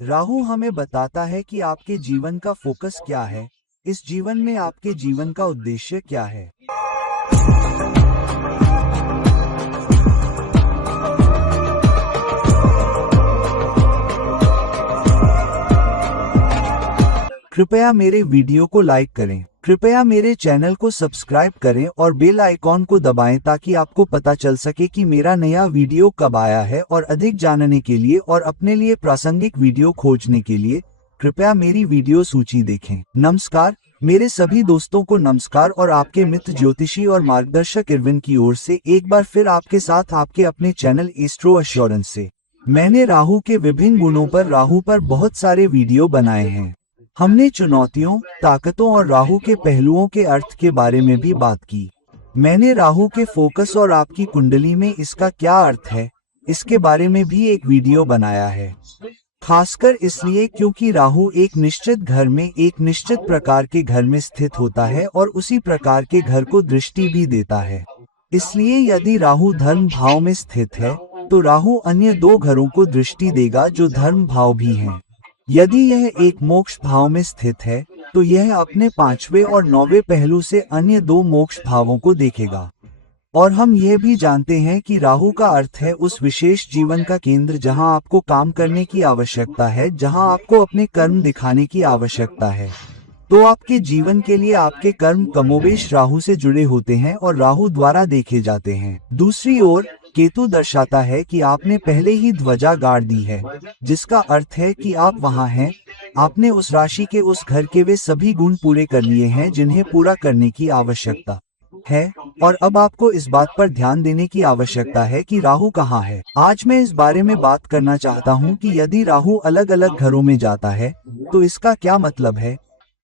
राहु हमें बताता है कि आपके जीवन का फोकस क्या है, इस जीवन में आपके जीवन का उद्देश्य क्या है। कृपया मेरे वीडियो को लाइक करें, कृपया मेरे चैनल को सब्सक्राइब करें और बेल आइकॉन को दबाएं ताकि आपको पता चल सके कि मेरा नया वीडियो कब आया है। और अधिक जानने के लिए और अपने लिए प्रासंगिक वीडियो खोजने के लिए कृपया मेरी वीडियो सूची देखें। नमस्कार मेरे सभी दोस्तों को नमस्कार और आपके मित्र ज्योतिषी और मार्गदर्शक इरविन की ओर से एक बार फिर आपके साथ आपके अपने चैनल एस्ट्रो एश्योरेंस से। मैंने राहु के विभिन्न गुणों पर राहु पर बहुत सारे वीडियो बनाए हैं। हमने चुनौतियों, ताकतों और राहु के पहलुओं के अर्थ के बारे में भी बात की। मैंने राहु के फोकस और आपकी कुंडली में इसका क्या अर्थ है, इसके बारे में भी एक वीडियो बनाया है। खासकर इसलिए क्योंकि राहु एक निश्चित घर में एक निश्चित प्रकार के घर में स्थित होता है और उसी प्रकार के घर को दृष्टि भी देता है। इसलिए यदि राहु धर्म भाव में स्थित है तो राहु अन्य दो घरों को दृष्टि देगा जो धर्म भाव भी हैं। यदि यह एक मोक्ष भाव में स्थित है तो यह अपने 5वें और 9वें पहलू से अन्य दो मोक्ष भावों को देखेगा। और हम यह भी जानते हैं कि राहु का अर्थ है उस विशेष जीवन का केंद्र जहां आपको काम करने की आवश्यकता है, जहां आपको अपने कर्म दिखाने की आवश्यकता है। तो आपके जीवन के लिए आपके कर्म कमोबेश राहु से जुड़े होते हैं और राहु द्वारा देखे जाते हैं। दूसरी ओर केतु दर्शाता है कि आपने पहले ही ध्वजा गाड़ दी है, जिसका अर्थ है कि आप वहां हैं। आपने उस राशि के उस घर के वे सभी गुण पूरे कर लिए हैं जिन्हें पूरा करने की आवश्यकता है। और अब आपको इस बात पर ध्यान देने की आवश्यकता है कि राहु कहाँ है। आज मैं इस बारे में बात करना चाहता हूँ कि यदि राहु अलग अलग घरों में जाता है तो इसका क्या मतलब है,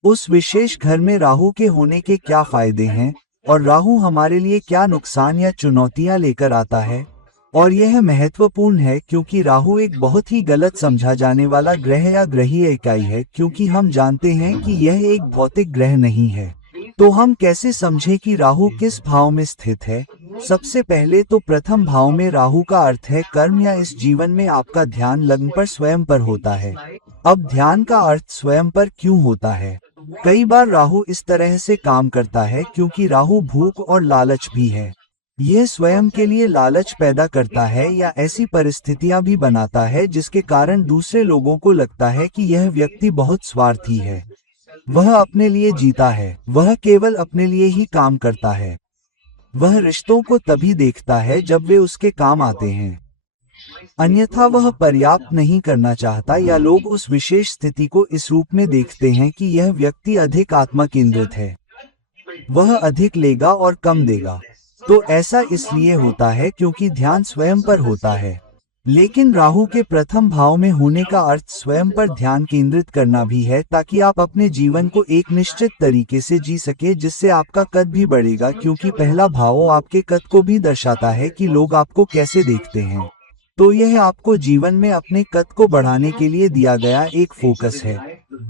उस विशेष घर में राहु के होने के क्या फायदे हैं और राहु हमारे लिए क्या नुकसान या चुनौतियां लेकर आता है। और यह महत्वपूर्ण है क्योंकि राहु एक बहुत ही गलत समझा जाने वाला ग्रह या ग्रहीय इकाई है, क्योंकि हम जानते हैं कि यह एक भौतिक ग्रह नहीं है। तो हम कैसे समझें कि राहु किस भाव में स्थित है। सबसे पहले तो प्रथम भाव में राहु का अर्थ है कर्म या इस जीवन में आपका ध्यान लग्न पर स्वयं पर होता है। अब ध्यान का अर्थ स्वयं पर क्यों होता है? कई बार राहु इस तरह से काम करता है क्योंकि राहु भूख और लालच भी है। यह स्वयं के लिए लालच पैदा करता है या ऐसी परिस्थितियां भी बनाता है जिसके कारण दूसरे लोगों को लगता है कि यह व्यक्ति बहुत स्वार्थी है, वह अपने लिए जीता है, वह केवल अपने लिए ही काम करता है। वह रिश्तों को तभी देखता है जब वे उसके काम आते हैं, अन्यथा वह पर्याप्त नहीं करना चाहता। या लोग उस विशेष स्थिति को इस रूप में देखते हैं कि यह व्यक्ति अधिक आत्मा केंद्रित है, वह अधिक लेगा और कम देगा। तो ऐसा इसलिए होता है क्योंकि ध्यान स्वयं पर होता है। लेकिन राहु के प्रथम भाव में होने का अर्थ स्वयं पर ध्यान केंद्रित करना भी है, ताकि आप अपने जीवन को एक निश्चित तरीके से जी सके जिससे आपका कद भी बढ़ेगा, क्योंकि पहला भाव आपके कद को भी दर्शाता है कि लोग आपको कैसे देखते हैं। तो यह आपको जीवन में अपने कद को बढ़ाने के लिए दिया गया एक फोकस है,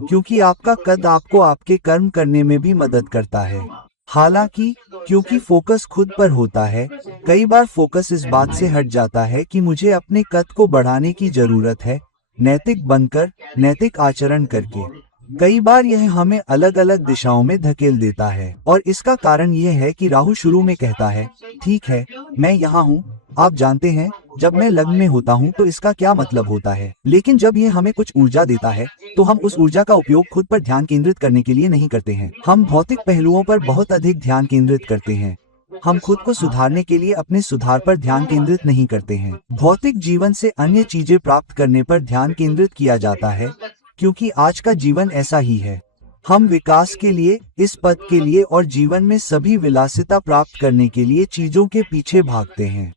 क्योंकि आपका कद आपको आपके कर्म करने में भी मदद करता है। हालांकि क्योंकि फोकस खुद पर होता है, कई बार फोकस इस बात से हट जाता है कि मुझे अपने कद को बढ़ाने की जरूरत है, नैतिक बनकर, नैतिक आचरण करके। कई बार यह हमें अलग अलग दिशाओं में धकेल देता है। और इसका कारण यह है कि राहु शुरू में कहता है, ठीक है, मैं यहाँ हूँ। आप जानते हैं, जब मैं लग्न में होता हूँ तो इसका क्या मतलब होता है। लेकिन जब यह हमें कुछ ऊर्जा देता है तो हम उस ऊर्जा का उपयोग खुद पर ध्यान केंद्रित करने के लिए नहीं करते हैं। हम भौतिक पहलुओं पर बहुत अधिक ध्यान केंद्रित करते हैं। हम खुद को सुधारने के लिए अपने सुधार पर ध्यान केंद्रित नहीं करते हैं। भौतिक जीवन से अन्य चीजें प्राप्त करने पर ध्यान केंद्रित किया जाता है, क्योंकि आज का जीवन ऐसा ही है। हम विकास के लिए, इस पद के लिए और जीवन में सभी विलासिता प्राप्त करने के लिए चीजों के पीछे भागते हैं।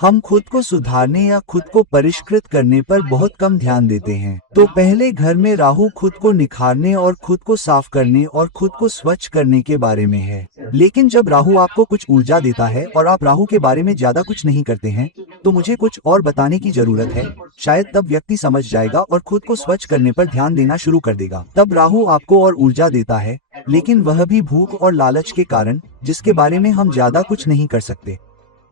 हम खुद को सुधारने या खुद को परिष्कृत करने पर बहुत कम ध्यान देते हैं। तो पहले घर में राहु खुद को निखारने और खुद को साफ करने और खुद को स्वच्छ करने के बारे में है। लेकिन जब राहु आपको कुछ ऊर्जा देता है और आप राहु के बारे में ज्यादा कुछ नहीं करते हैं, तो मुझे कुछ और बताने की जरूरत है। शायद तब व्यक्ति समझ जाएगा और खुद को स्वच्छ करने पर ध्यान देना शुरू कर देगा। तब राहु आपको और ऊर्जा देता है, लेकिन वह भी भूख और लालच के कारण, जिसके बारे में हम ज्यादा कुछ नहीं कर सकते।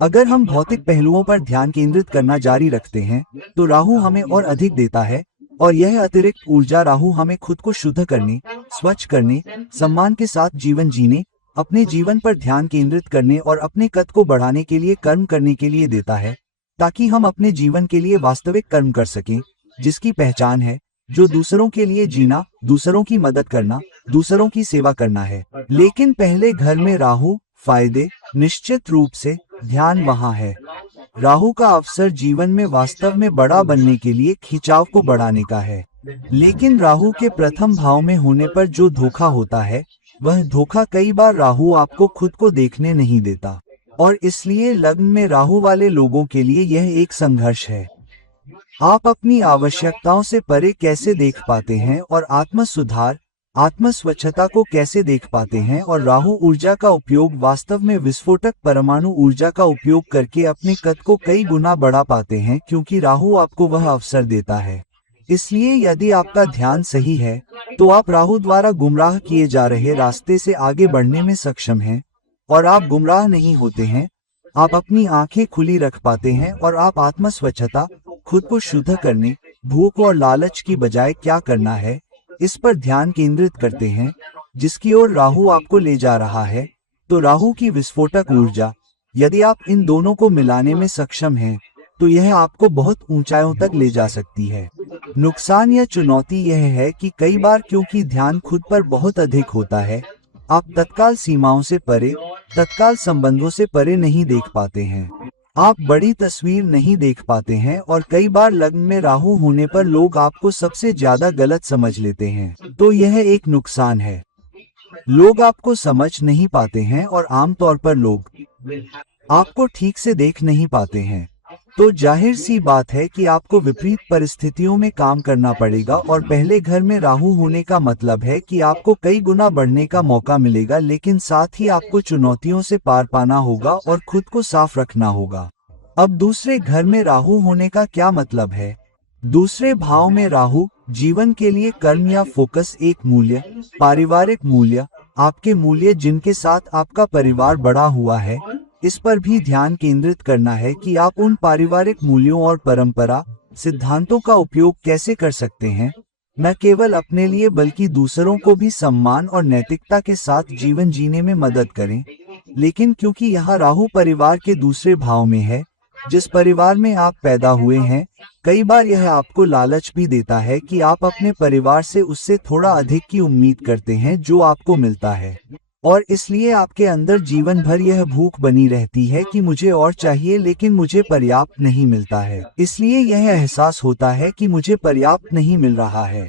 अगर हम भौतिक पहलुओं पर ध्यान केंद्रित करना जारी रखते हैं तो राहु हमें और अधिक देता है, और यह अतिरिक्त ऊर्जा राहु हमें खुद को शुद्ध करने, स्वच्छ करने, सम्मान के साथ जीवन जीने, अपने जीवन पर ध्यान केंद्रित करने और अपने कद को बढ़ाने के लिए कर्म करने के लिए देता है, ताकि हम अपने जीवन के लिए वास्तविक कर्म कर सकें, जिसकी पहचान है, जो दूसरों के लिए जीना, दूसरों की मदद करना, दूसरों की सेवा करना है। लेकिन पहले घर में राहु, फायदे, निश्चित रूप से ध्यान वहाँ है। राहु का अवसर जीवन में वास्तव में बड़ा बनने के लिए खिंचाव को बढ़ाने का है। लेकिन राहु के प्रथम भाव में होने पर जो धोखा होता है, वह धोखा कई बार राहु आपको खुद को देखने नहीं देता, और इसलिए लग्न में राहु वाले लोगों के लिए यह एक संघर्ष है। आप अपनी आवश्यकताओं से परे कैसे देख पाते हैं और आत्म सुधार, आत्म स्वच्छता को कैसे देख पाते हैं, और राहु ऊर्जा का उपयोग वास्तव में विस्फोटक परमाणु ऊर्जा का उपयोग करके अपने कद को कई गुना बढ़ा पाते हैं, क्योंकि राहु आपको वह अवसर देता है। इसलिए यदि आपका ध्यान सही है, तो आप राहु द्वारा गुमराह किए जा रहे रास्ते से आगे बढ़ने में सक्षम हैं, और आप गुमराह नहीं होते हैं। आप अपनी आंखें खुली रख पाते हैं और आप आत्म स्वच्छता, खुद को शुद्ध करने, भूख और लालच की बजाय क्या करना है, इस पर ध्यान केंद्रित करते हैं, जिसकी ओर राहु आपको ले जा रहा है। तो राहु की विस्फोटक ऊर्जा, यदि आप इन दोनों को मिलाने में सक्षम हैं, तो यह आपको बहुत ऊंचाइयों तक ले जा सकती है। नुकसान या चुनौती यह है कि कई बार क्योंकि ध्यान खुद पर बहुत अधिक होता है, आप तत्काल सीमाओं से परे, तत्काल संबंधों से परे नहीं देख पाते हैं। आप बड़ी तस्वीर नहीं देख पाते हैं, और कई बार लग्न में राहु होने पर लोग आपको सबसे ज्यादा गलत समझ लेते हैं। तो यह एक नुकसान है। लोग आपको समझ नहीं पाते हैं और आमतौर पर लोग आपको ठीक से देख नहीं पाते हैं। तो जाहिर सी बात है कि आपको विपरीत परिस्थितियों में काम करना पड़ेगा, और पहले घर में राहु होने का मतलब है कि आपको कई गुना बढ़ने का मौका मिलेगा, लेकिन साथ ही आपको चुनौतियों से पार पाना होगा और खुद को साफ रखना होगा। अब दूसरे घर में राहु होने का क्या मतलब है? दूसरे भाव में राहु जीवन के लिए कर्म या फोकस, एक मूल्य, पारिवारिक मूल्य, आपके मूल्य जिनके साथ आपका परिवार बड़ा हुआ है, इस पर भी ध्यान केंद्रित करना है कि आप उन पारिवारिक मूल्यों और परंपरा, सिद्धांतों का उपयोग कैसे कर सकते हैं, न केवल अपने लिए बल्कि दूसरों को भी सम्मान और नैतिकता के साथ जीवन जीने में मदद करें। लेकिन क्योंकि यहाँ राहु परिवार के दूसरे भाव में है, जिस परिवार में आप पैदा हुए हैं, कई बार यह आपको लालच भी देता है कि आप अपने परिवार से उससे थोड़ा अधिक की उम्मीद करते हैं जो आपको मिलता है, और इसलिए आपके अंदर जीवन भर यह भूख बनी रहती है कि मुझे और चाहिए, लेकिन मुझे पर्याप्त नहीं मिलता है। इसलिए यह एहसास होता है कि मुझे पर्याप्त नहीं मिल रहा है,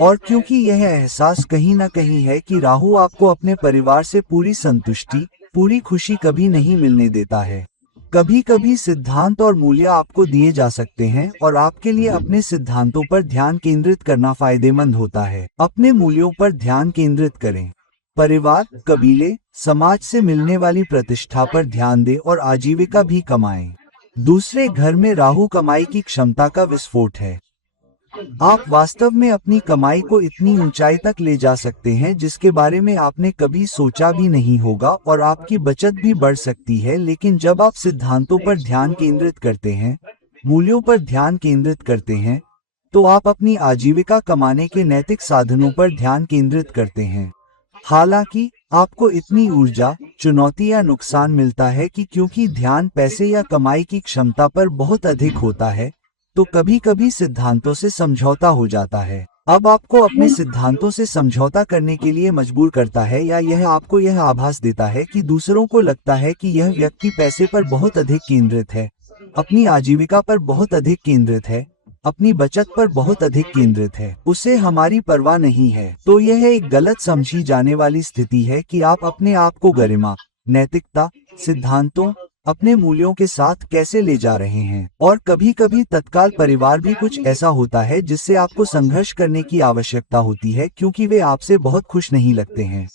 और क्योंकि यह एहसास कहीं न कहीं है कि राहु आपको अपने परिवार से पूरी संतुष्टि, पूरी खुशी कभी नहीं मिलने देता है। कभी कभी सिद्धांत और मूल्य आपको दिए जा सकते हैं, और आपके लिए अपने सिद्धांतों पर ध्यान केंद्रित करना फायदेमंद होता है। अपने मूल्यों पर ध्यान केंद्रित करें। परिवार, कबीले, समाज से मिलने वाली प्रतिष्ठा पर ध्यान दें और आजीविका भी कमाएं। दूसरे घर में राहु कमाई की क्षमता का विस्फोट है। आप वास्तव में अपनी कमाई को इतनी ऊंचाई तक ले जा सकते हैं जिसके बारे में आपने कभी सोचा भी नहीं होगा, और आपकी बचत भी बढ़ सकती है। लेकिन जब आप सिद्धांतों पर ध्यान केंद्रित करते हैं, मूल्यों पर ध्यान केंद्रित करते हैं, तो आप अपनी आजीविका कमाने के नैतिक साधनों पर ध्यान केंद्रित करते हैं। हालांकि आपको इतनी ऊर्जा, चुनौती या नुकसान मिलता है कि क्योंकि ध्यान पैसे या कमाई की क्षमता पर बहुत अधिक होता है, तो कभी कभी सिद्धांतों से समझौता हो जाता है। अब आपको अपने सिद्धांतों से समझौता करने के लिए मजबूर करता है, या यह आपको यह आभास देता है कि दूसरों को लगता है कि यह व्यक्ति पैसे पर बहुत अधिक केंद्रित है, अपनी आजीविका पर बहुत अधिक केंद्रित है, अपनी बचत पर बहुत अधिक केंद्रित है, उसे हमारी परवाह नहीं है। तो यह एक गलत समझी जाने वाली स्थिति है कि आप अपने आप को गरिमा, नैतिकता, सिद्धांतों, अपने मूल्यों के साथ कैसे ले जा रहे हैं। और कभी कभी तत्काल परिवार भी कुछ ऐसा होता है जिससे आपको संघर्ष करने की आवश्यकता होती है, क्योंकि वे आपसे बहुत खुश नहीं लगते हैं।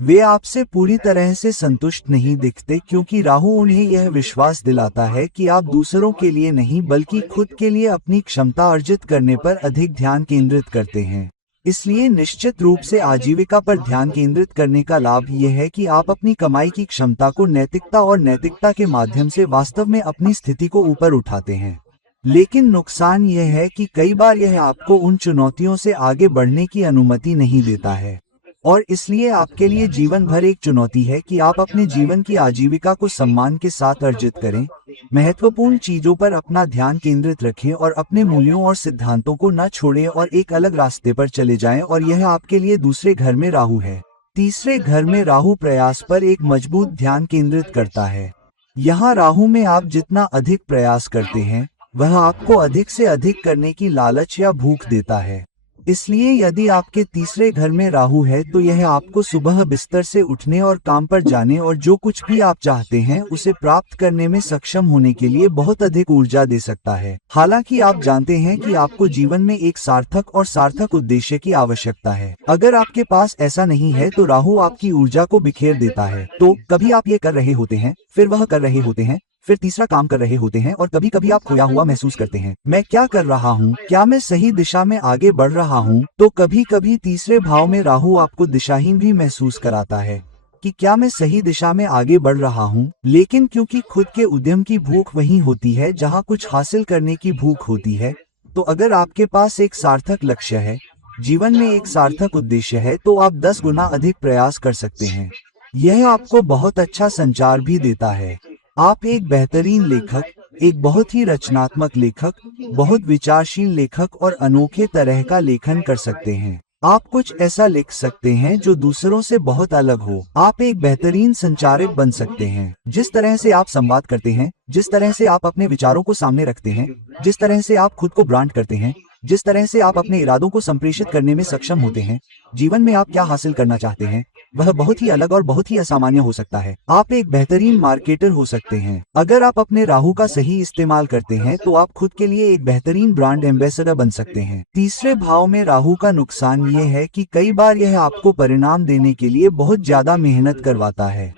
वे आपसे पूरी तरह से संतुष्ट नहीं दिखते, क्योंकि राहु उन्हें यह विश्वास दिलाता है कि आप दूसरों के लिए नहीं बल्कि खुद के लिए अपनी क्षमता अर्जित करने पर अधिक ध्यान केंद्रित करते हैं। इसलिए निश्चित रूप से आजीविका पर ध्यान केंद्रित करने का लाभ यह है कि आप अपनी कमाई की क्षमता को नैतिकता और नैतिकता के माध्यम से वास्तव में अपनी स्थिति को ऊपर उठाते हैं। लेकिन नुकसान यह है कि कई बार यह आपको उन चुनौतियों से आगे बढ़ने की अनुमति नहीं देता है, और इसलिए आपके लिए जीवन भर एक चुनौती है कि आप अपने जीवन की आजीविका को सम्मान के साथ अर्जित करें, महत्वपूर्ण चीजों पर अपना ध्यान केंद्रित रखें और अपने मूल्यों और सिद्धांतों को न छोड़ें और एक अलग रास्ते पर चले जाएं। और यह आपके लिए दूसरे घर में राहु है। तीसरे घर में राहु प्रयास पर एक मजबूत ध्यान केंद्रित करता है। यहाँ राहु में आप जितना अधिक प्रयास करते हैं, वह आपको अधिक से अधिक करने की लालच या भूख देता है। इसलिए यदि आपके तीसरे घर में राहु है तो यह आपको सुबह बिस्तर से उठने और काम पर जाने और जो कुछ भी आप चाहते हैं उसे प्राप्त करने में सक्षम होने के लिए बहुत अधिक ऊर्जा दे सकता है। हालांकि आप जानते हैं कि आपको जीवन में एक सार्थक उद्देश्य की आवश्यकता है। अगर आपके पास ऐसा नहीं है तो राहु आपकी ऊर्जा को बिखेर देता है। तो कभी आप ये कर रहे होते हैं, फिर वह कर रहे होते हैं, फिर तीसरा काम कर रहे होते हैं और कभी कभी आप खोया हुआ महसूस करते हैं। मैं क्या कर रहा हूँ? क्या मैं सही दिशा में आगे बढ़ रहा हूँ? तो कभी कभी तीसरे भाव में राहु आपको दिशाहीन भी महसूस कराता है कि क्या मैं सही दिशा में आगे बढ़ रहा हूँ। लेकिन क्योंकि खुद के उद्यम की भूख वही होती है जहाँ कुछ हासिल करने की भूख होती है, तो अगर आपके पास एक सार्थक लक्ष्य है, जीवन में एक सार्थक उद्देश्य है, तो आप 10 गुना अधिक प्रयास कर सकते हैं। यह आपको बहुत अच्छा संचार भी देता है। आप एक बेहतरीन लेखक, एक बहुत ही रचनात्मक लेखक, बहुत विचारशील लेखक और अनोखे तरह का लेखन कर सकते हैं। आप कुछ ऐसा लिख सकते हैं जो दूसरों से बहुत अलग हो। आप एक बेहतरीन संचारक बन सकते हैं। जिस तरह से आप संवाद करते हैं, जिस तरह से आप अपने विचारों को सामने रखते हैं, जिस तरह से आप खुद को ब्रांड करते हैं, जिस तरह से आप अपने इरादों को संप्रेषित करने में सक्षम होते हैं, जीवन में आप क्या हासिल करना चाहते हैं, वह बहुत ही अलग और बहुत ही असामान्य हो सकता है। आप एक बेहतरीन मार्केटर हो सकते हैं। अगर आप अपने राहु का सही इस्तेमाल करते हैं तो आप खुद के लिए एक बेहतरीन ब्रांड एम्बेसडर बन सकते हैं। तीसरे भाव में राहु का नुकसान ये है कि कई बार यह आपको परिणाम देने के लिए बहुत ज्यादा मेहनत करवाता है।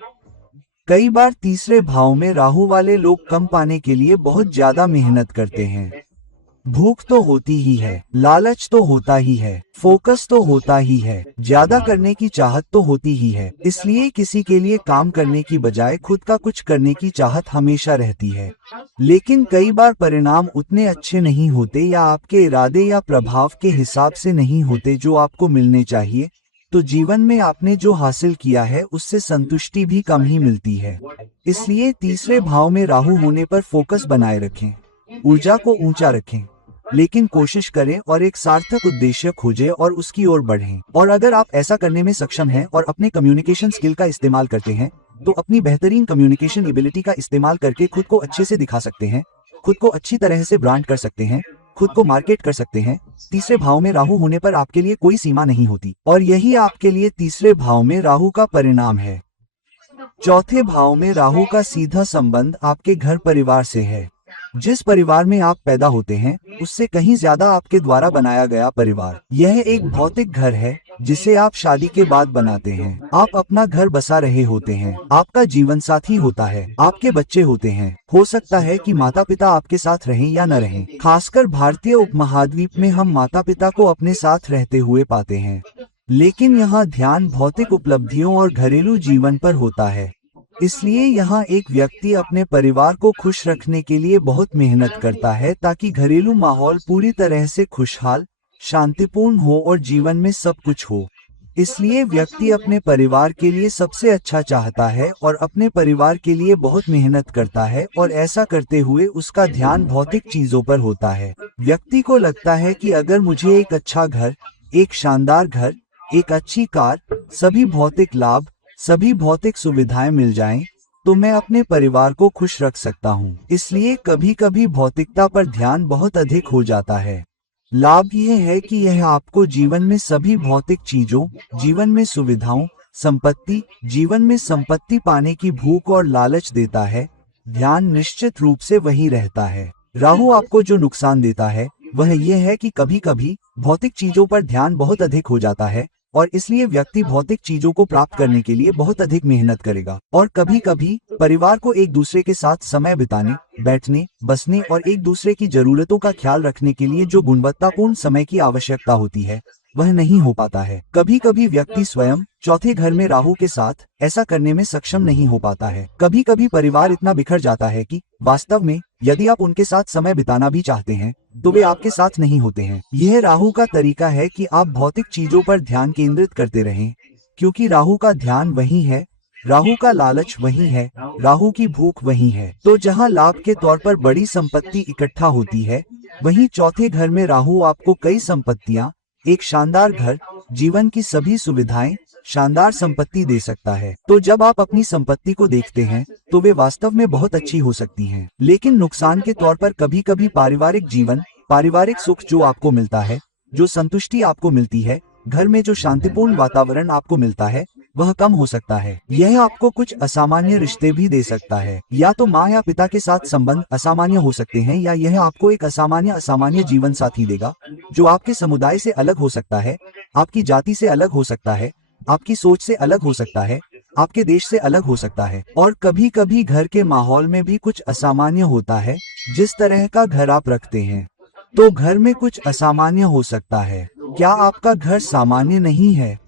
कई बार तीसरे भाव में राहु वाले लोग कम पाने के लिए बहुत ज्यादा मेहनत करते हैं। भूख तो होती ही है, लालच तो होता ही है, फोकस तो होता ही है, ज्यादा करने की चाहत तो होती ही है। इसलिए किसी के लिए काम करने की बजाय खुद का कुछ करने की चाहत हमेशा रहती है। लेकिन कई बार परिणाम उतने अच्छे नहीं होते या आपके इरादे या प्रभाव के हिसाब से नहीं होते जो आपको मिलने चाहिए। तो जीवन में आपने जो हासिल किया है उससे संतुष्टि भी कम ही मिलती है। इसलिए तीसरे भाव में राहु होने पर फोकस बनाए रखें, ऊर्जा को ऊंचा रखें, लेकिन कोशिश करें और एक सार्थक उद्देश्य खोजें और उसकी ओर बढ़ें। और अगर आप ऐसा करने में सक्षम हैं और अपने कम्युनिकेशन स्किल का इस्तेमाल करते हैं, तो अपनी बेहतरीन कम्युनिकेशन एबिलिटी का इस्तेमाल करके खुद को अच्छे से दिखा सकते हैं, खुद को अच्छी तरह से ब्रांड कर सकते हैं, खुद को मार्केट कर सकते हैं। तीसरे भाव में राहु होने पर आपके लिए कोई सीमा नहीं होती, और यही आपके लिए तीसरे भाव में राहु का परिणाम है। चौथे भाव में राहु का सीधा संबंध आपके घर परिवार से है। जिस परिवार में आप पैदा होते हैं उससे कहीं ज्यादा आपके द्वारा बनाया गया परिवार। यह एक भौतिक घर है जिसे आप शादी के बाद बनाते हैं। आप अपना घर बसा रहे होते हैं, आपका जीवन साथी होता है, आपके बच्चे होते हैं। हो सकता है कि माता पिता आपके साथ रहें या न रहें। खासकर भारतीय उपमहाद्वीप में हम माता पिता को अपने साथ रहते हुए पाते हैं, लेकिन यहाँ ध्यान भौतिक उपलब्धियों और घरेलू जीवन पर होता है। इसलिए यहाँ एक व्यक्ति अपने परिवार को खुश रखने के लिए बहुत मेहनत करता है ताकि घरेलू माहौल पूरी तरह से खुशहाल, शांतिपूर्ण हो और जीवन में सब कुछ हो। इसलिए व्यक्ति अपने परिवार के लिए सबसे अच्छा चाहता है और अपने परिवार के लिए बहुत मेहनत करता है, और ऐसा करते हुए उसका ध्यान भौतिक चीजों पर होता है। व्यक्ति को लगता है कि अगर मुझे एक अच्छा घर, एक शानदार घर, एक अच्छी कार, सभी भौतिक लाभ, सभी भौतिक सुविधाएं मिल जाएं, तो मैं अपने परिवार को खुश रख सकता हूं। इसलिए कभी कभी भौतिकता पर ध्यान बहुत अधिक हो जाता है। लाभ यह है कि यह आपको जीवन में सभी भौतिक चीजों, जीवन में सुविधाओं, संपत्ति, जीवन में संपत्ति पाने की भूख और लालच देता है। ध्यान निश्चित रूप से वही रहता है। राहु आपको जो नुकसान देता है वह यह है कि कभी कभी भौतिक चीजों पर ध्यान बहुत अधिक हो जाता है, और इसलिए व्यक्ति भौतिक चीजों को प्राप्त करने के लिए बहुत अधिक मेहनत करेगा। और कभी कभी परिवार को एक दूसरे के साथ समय बिताने, बैठने, बसने और एक दूसरे की जरूरतों का ख्याल रखने के लिए जो गुणवत्तापूर्ण समय की आवश्यकता होती है, वह नहीं हो पाता है। कभी कभी व्यक्ति स्वयं चौथे घर में राहु के साथ ऐसा करने में सक्षम नहीं हो पाता है। कभी कभी परिवार इतना बिखर जाता है कि वास्तव में यदि आप उनके साथ समय बिताना भी चाहते हैं तो वे आपके साथ नहीं होते हैं। यह राहु का तरीका है कि आप भौतिक चीजों पर ध्यान केंद्रित करते रहें, क्योंकि राहु का ध्यान वही है, राहु का लालच वही है, राहु की भूख वही है। तो जहां लाभ के तौर पर बड़ी संपत्ति इकट्ठा होती है, वहीं चौथे घर में राहु आपको कई संपत्तियां, एक शानदार घर, जीवन की सभी सुविधाएं, शानदार संपत्ति दे सकता है। तो जब आप अपनी संपत्ति को देखते हैं तो वे वास्तव में बहुत अच्छी हो सकती हैं, लेकिन नुकसान के तौर पर कभी कभी पारिवारिक जीवन, पारिवारिक सुख जो आपको मिलता है, जो संतुष्टि आपको मिलती है, घर में जो शांतिपूर्ण वातावरण आपको मिलता है, वह कम हो सकता है। यह आपको कुछ असामान्य रिश्ते भी दे सकता है। या तो माँ या पिता के साथ संबंध असामान्य हो सकते हैं, या यह आपको एक असामान्य जीवन साथी देगा जो आपके समुदाय से अलग हो सकता है, आपकी जाति से अलग हो सकता है, आपकी सोच से अलग हो सकता है, आपके देश से अलग हो सकता है। और कभी कभी घर के माहौल में भी कुछ असामान्य होता है। जिस तरह का घर आप रखते हैं, तो घर में कुछ असामान्य हो सकता है। क्या आपका घर सामान्य नहीं है?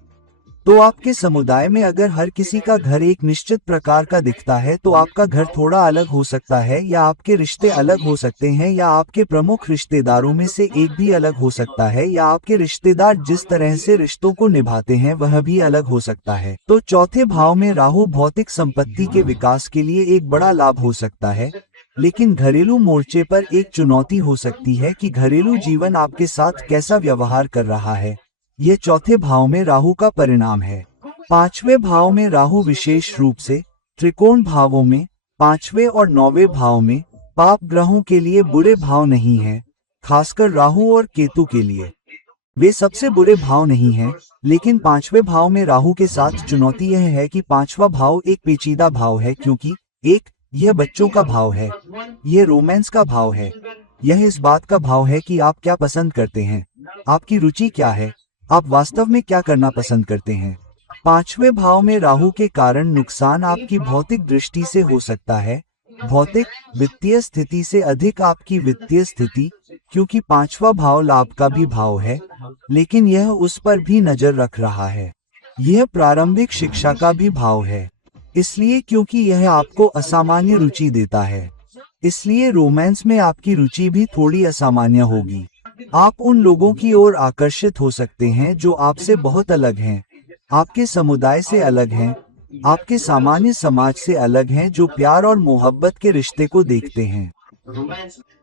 तो आपके समुदाय में अगर हर किसी का घर एक निश्चित प्रकार का दिखता है तो आपका घर थोड़ा अलग हो सकता है, या आपके रिश्ते अलग हो सकते हैं, या आपके प्रमुख रिश्तेदारों में से एक भी अलग हो सकता है, या आपके रिश्तेदार जिस तरह से रिश्तों को निभाते हैं वह भी अलग हो सकता है। तो चौथे भाव में राहु भौतिक संपत्ति के विकास के लिए एक बड़ा लाभ हो सकता है, लेकिन घरेलू मोर्चे पर एक चुनौती हो सकती है कि घरेलू जीवन आपके साथ कैसा व्यवहार कर रहा है। ये चौथे भाव में राहु का परिणाम है। पांचवें भाव में राहु विशेष रूप से त्रिकोण भावों में, पांचवें और नौवें भाव में पाप ग्रहों के लिए बुरे भाव नहीं है, खासकर राहु और केतु के लिए। वे सबसे बुरे भाव नहीं हैं, लेकिन पांचवें भाव में राहु के साथ चुनौती यह है कि पांचवा भाव एक पेचीदा भाव है, क्योंकि एक, यह बच्चों का भाव है, यह रोमांस का भाव है, यह इस बात का भाव है कि आप क्या पसंद करते हैं, आपकी रुचि क्या है, आप वास्तव में क्या करना पसंद करते हैं। पांचवें भाव में राहु के कारण नुकसान आपकी भौतिक दृष्टि से हो सकता है, भौतिक वित्तीय स्थिति से अधिक आपकी वित्तीय स्थिति, क्योंकि पांचवा भाव लाभ का भी भाव है, लेकिन यह उस पर भी नजर रख रहा है। यह प्रारंभिक शिक्षा का भी भाव है, इसलिए क्योंकि यह आपको असामान्य रुचि देता है, इसलिए रोमांस में आपकी रुचि भी थोड़ी असामान्य होगी। आप उन लोगों की ओर आकर्षित हो सकते हैं जो आपसे बहुत अलग हैं, आपके समुदाय से अलग हैं, आपके सामान्य समाज से अलग हैं, जो प्यार और मोहब्बत के रिश्ते को देखते हैं।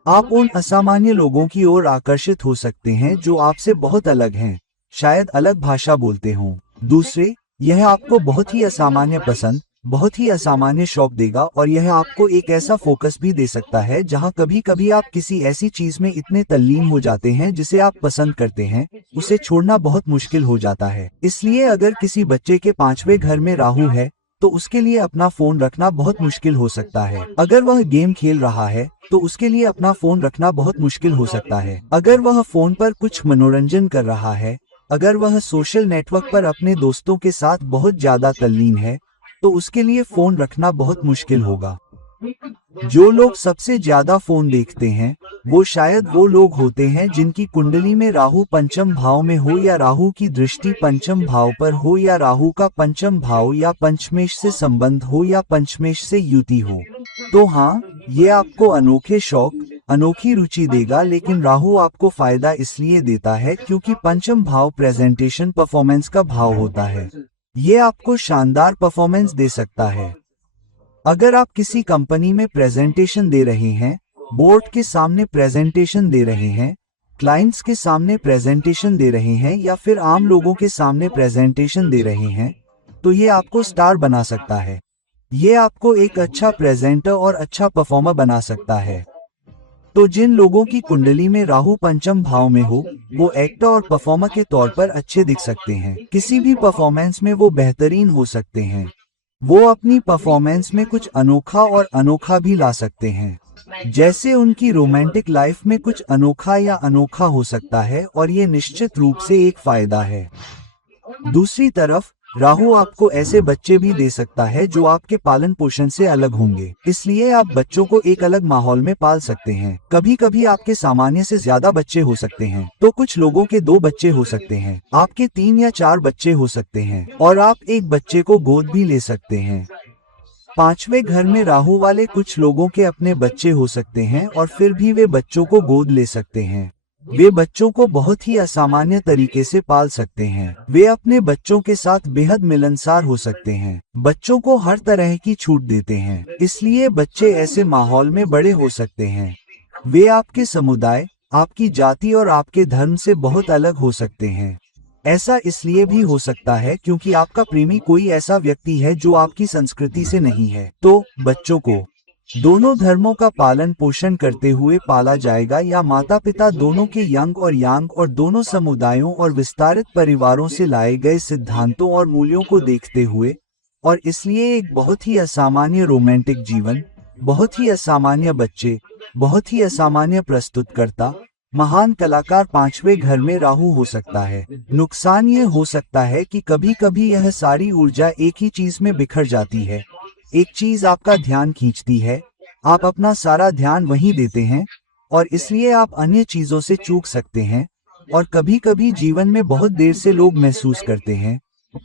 आप उन असामान्य लोगों की ओर आकर्षित हो सकते हैं जो आपसे बहुत अलग हैं, शायद अलग भाषा बोलते हों। दूसरे, यह आपको बहुत ही असामान्य पसंद, बहुत ही असामान्य शौक देगा, और यह आपको एक ऐसा फोकस भी दे सकता है जहां कभी कभी आप किसी ऐसी चीज में इतने तल्लीन हो जाते हैं जिसे आप पसंद करते हैं, उसे छोड़ना बहुत मुश्किल हो जाता है। इसलिए अगर किसी बच्चे के पांचवें घर में राहु है तो उसके लिए अपना फोन रखना बहुत मुश्किल हो सकता है। अगर वह गेम खेल रहा है तो उसके लिए अपना फोन रखना बहुत मुश्किल हो सकता है। अगर वह फोन पर कुछ मनोरंजन कर रहा है, अगर वह सोशल नेटवर्क पर अपने दोस्तों के साथ बहुत ज्यादा तल्लीन है, तो उसके लिए फोन रखना बहुत मुश्किल होगा। जो लोग सबसे ज्यादा फोन देखते हैं वो शायद वो लोग होते हैं जिनकी कुंडली में राहु पंचम भाव में हो, या राहु की दृष्टि पंचम भाव पर हो, या राहु का पंचम भाव या पंचमेश से संबंध हो, या पंचमेश से युति हो। तो हाँ, ये आपको अनोखे शौक, अनोखी रुचि देगा, लेकिन राहु आपको फायदा इसलिए देता है क्योंकि पंचम भाव प्रेजेंटेशन परफॉर्मेंस का भाव होता है। ये आपको शानदार परफॉर्मेंस दे सकता है। अगर आप किसी कंपनी में प्रेजेंटेशन दे रहे हैं, बोर्ड के सामने प्रेजेंटेशन दे रहे हैं, क्लाइंट्स के सामने प्रेजेंटेशन दे रहे हैं, या फिर आम लोगों के सामने प्रेजेंटेशन दे रहे हैं, तो ये आपको स्टार बना सकता है। ये आपको एक अच्छा प्रेजेंटर और अच्छा परफॉर्मर बना सकता है। तो जिन लोगों की कुंडली में राहु पंचम भाव में हो, वो एक्टर और परफॉर्मर के तौर पर अच्छे दिख सकते हैं। किसी भी परफॉर्मेंस में वो बेहतरीन हो सकते हैं। वो अपनी परफॉर्मेंस में कुछ अनोखा और अनोखा भी ला सकते हैं। जैसे उनकी रोमांटिक लाइफ में कुछ अनोखा या अनोखा हो सकता है, और ये निश्चित रूप से एक फायदा है। दूसरी तरफ राहु आपको ऐसे बच्चे भी दे सकता है जो आपके पालन पोषण से अलग होंगे, इसलिए आप बच्चों को एक अलग माहौल में पाल सकते हैं। कभी कभी आपके सामान्य से ज्यादा बच्चे हो सकते हैं, तो कुछ लोगों के 2 बच्चे हो सकते हैं, आपके 3 या 4 बच्चे हो सकते हैं, और आप एक बच्चे को गोद भी ले सकते हैं। 5वें घर में राहु वाले कुछ लोगों के अपने बच्चे हो सकते हैं और फिर भी वे बच्चों को गोद ले सकते हैं। वे बच्चों को बहुत ही असामान्य तरीके से पाल सकते हैं। वे अपने बच्चों के साथ बेहद मिलनसार हो सकते हैं, बच्चों को हर तरह की छूट देते हैं, इसलिए बच्चे ऐसे माहौल में बड़े हो सकते हैं। वे आपके समुदाय, आपकी जाति और आपके धर्म से बहुत अलग हो सकते हैं। ऐसा इसलिए भी हो सकता है क्योंकि आपका प्रेमी कोई ऐसा व्यक्ति है जो आपकी संस्कृति से नहीं है। तो बच्चों को दोनों धर्मों का पालन पोषण करते हुए पाला जाएगा, या माता पिता दोनों के यंग और यांग और दोनों समुदायों और विस्तारित परिवारों से लाए गए सिद्धांतों और मूल्यों को देखते हुए, और इसलिए एक बहुत ही असामान्य रोमांटिक जीवन, बहुत ही असामान्य बच्चे, बहुत ही असामान्य प्रस्तुतकर्ता, महान कलाकार 5वें घर में राहु हो सकता है। नुकसान यह हो सकता है कि कभी कभी यह सारी ऊर्जा एक ही चीज में बिखर जाती है। एक चीज आपका ध्यान खींचती है, आप अपना सारा ध्यान वहीं देते हैं, और इसलिए आप अन्य चीजों से चूक सकते हैं। और कभी कभी जीवन में बहुत देर से लोग महसूस करते हैं,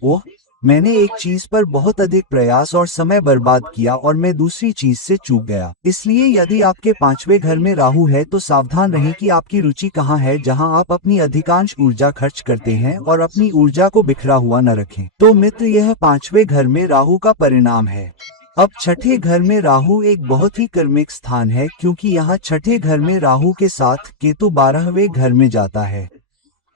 ओह, मैंने एक चीज पर बहुत अधिक प्रयास और समय बर्बाद किया और मैं दूसरी चीज से चूक गया। इसलिए यदि आपके 5वें घर में राहु है तो सावधान रहें कि आपकी रुचि कहाँ है जहां आप अपनी अधिकांश ऊर्जा खर्च करते हैं, और अपनी ऊर्जा को बिखरा हुआ न रखें। तो मित्र, यह 5वें घर में राहु का परिणाम है। अब 6ठे घर में राहु एक बहुत ही कर्मिक स्थान है, क्योंकि यहाँ 6ठे घर में राहु के साथ केतु 12वें घर में जाता है।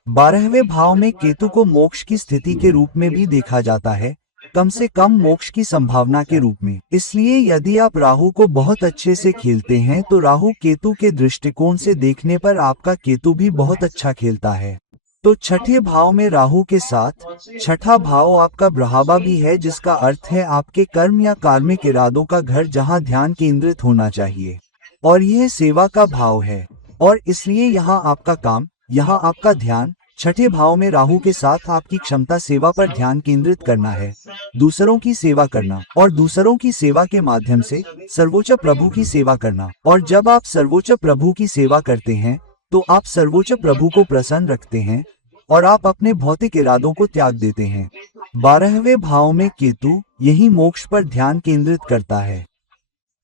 12वें भाव में केतु को मोक्ष की स्थिति के रूप में भी देखा जाता है, कम से कम मोक्ष की संभावना के रूप में। इसलिए यदि आप राहु को बहुत अच्छे से खेलते हैं तो राहु केतु के दृष्टिकोण से देखने पर आपका केतु भी बहुत अच्छा खेलता है। तो 6ठे भाव में राहु के साथ 6ठा भाव आपका ब्रहावा भी है, जिसका अर्थ है आपके कर्म या कार्मिक इरादों का घर जहां ध्यान केंद्रित होना चाहिए, और यह सेवा का भाव है। और इसलिए यहाँ आपका काम, यहाँ आपका ध्यान 6ठे भाव में राहु के साथ आपकी क्षमता सेवा पर ध्यान केंद्रित करना है, दूसरों की सेवा करना, और दूसरों की सेवा के माध्यम से सर्वोच्च प्रभु की सेवा करना। और जब आप सर्वोच्च प्रभु की सेवा करते हैं तो आप सर्वोच्च प्रभु को प्रसन्न रखते हैं, और आप अपने भौतिक इरादों को त्याग देते हैं। 12वें भाव में केतु यही मोक्ष पर ध्यान केंद्रित करता है,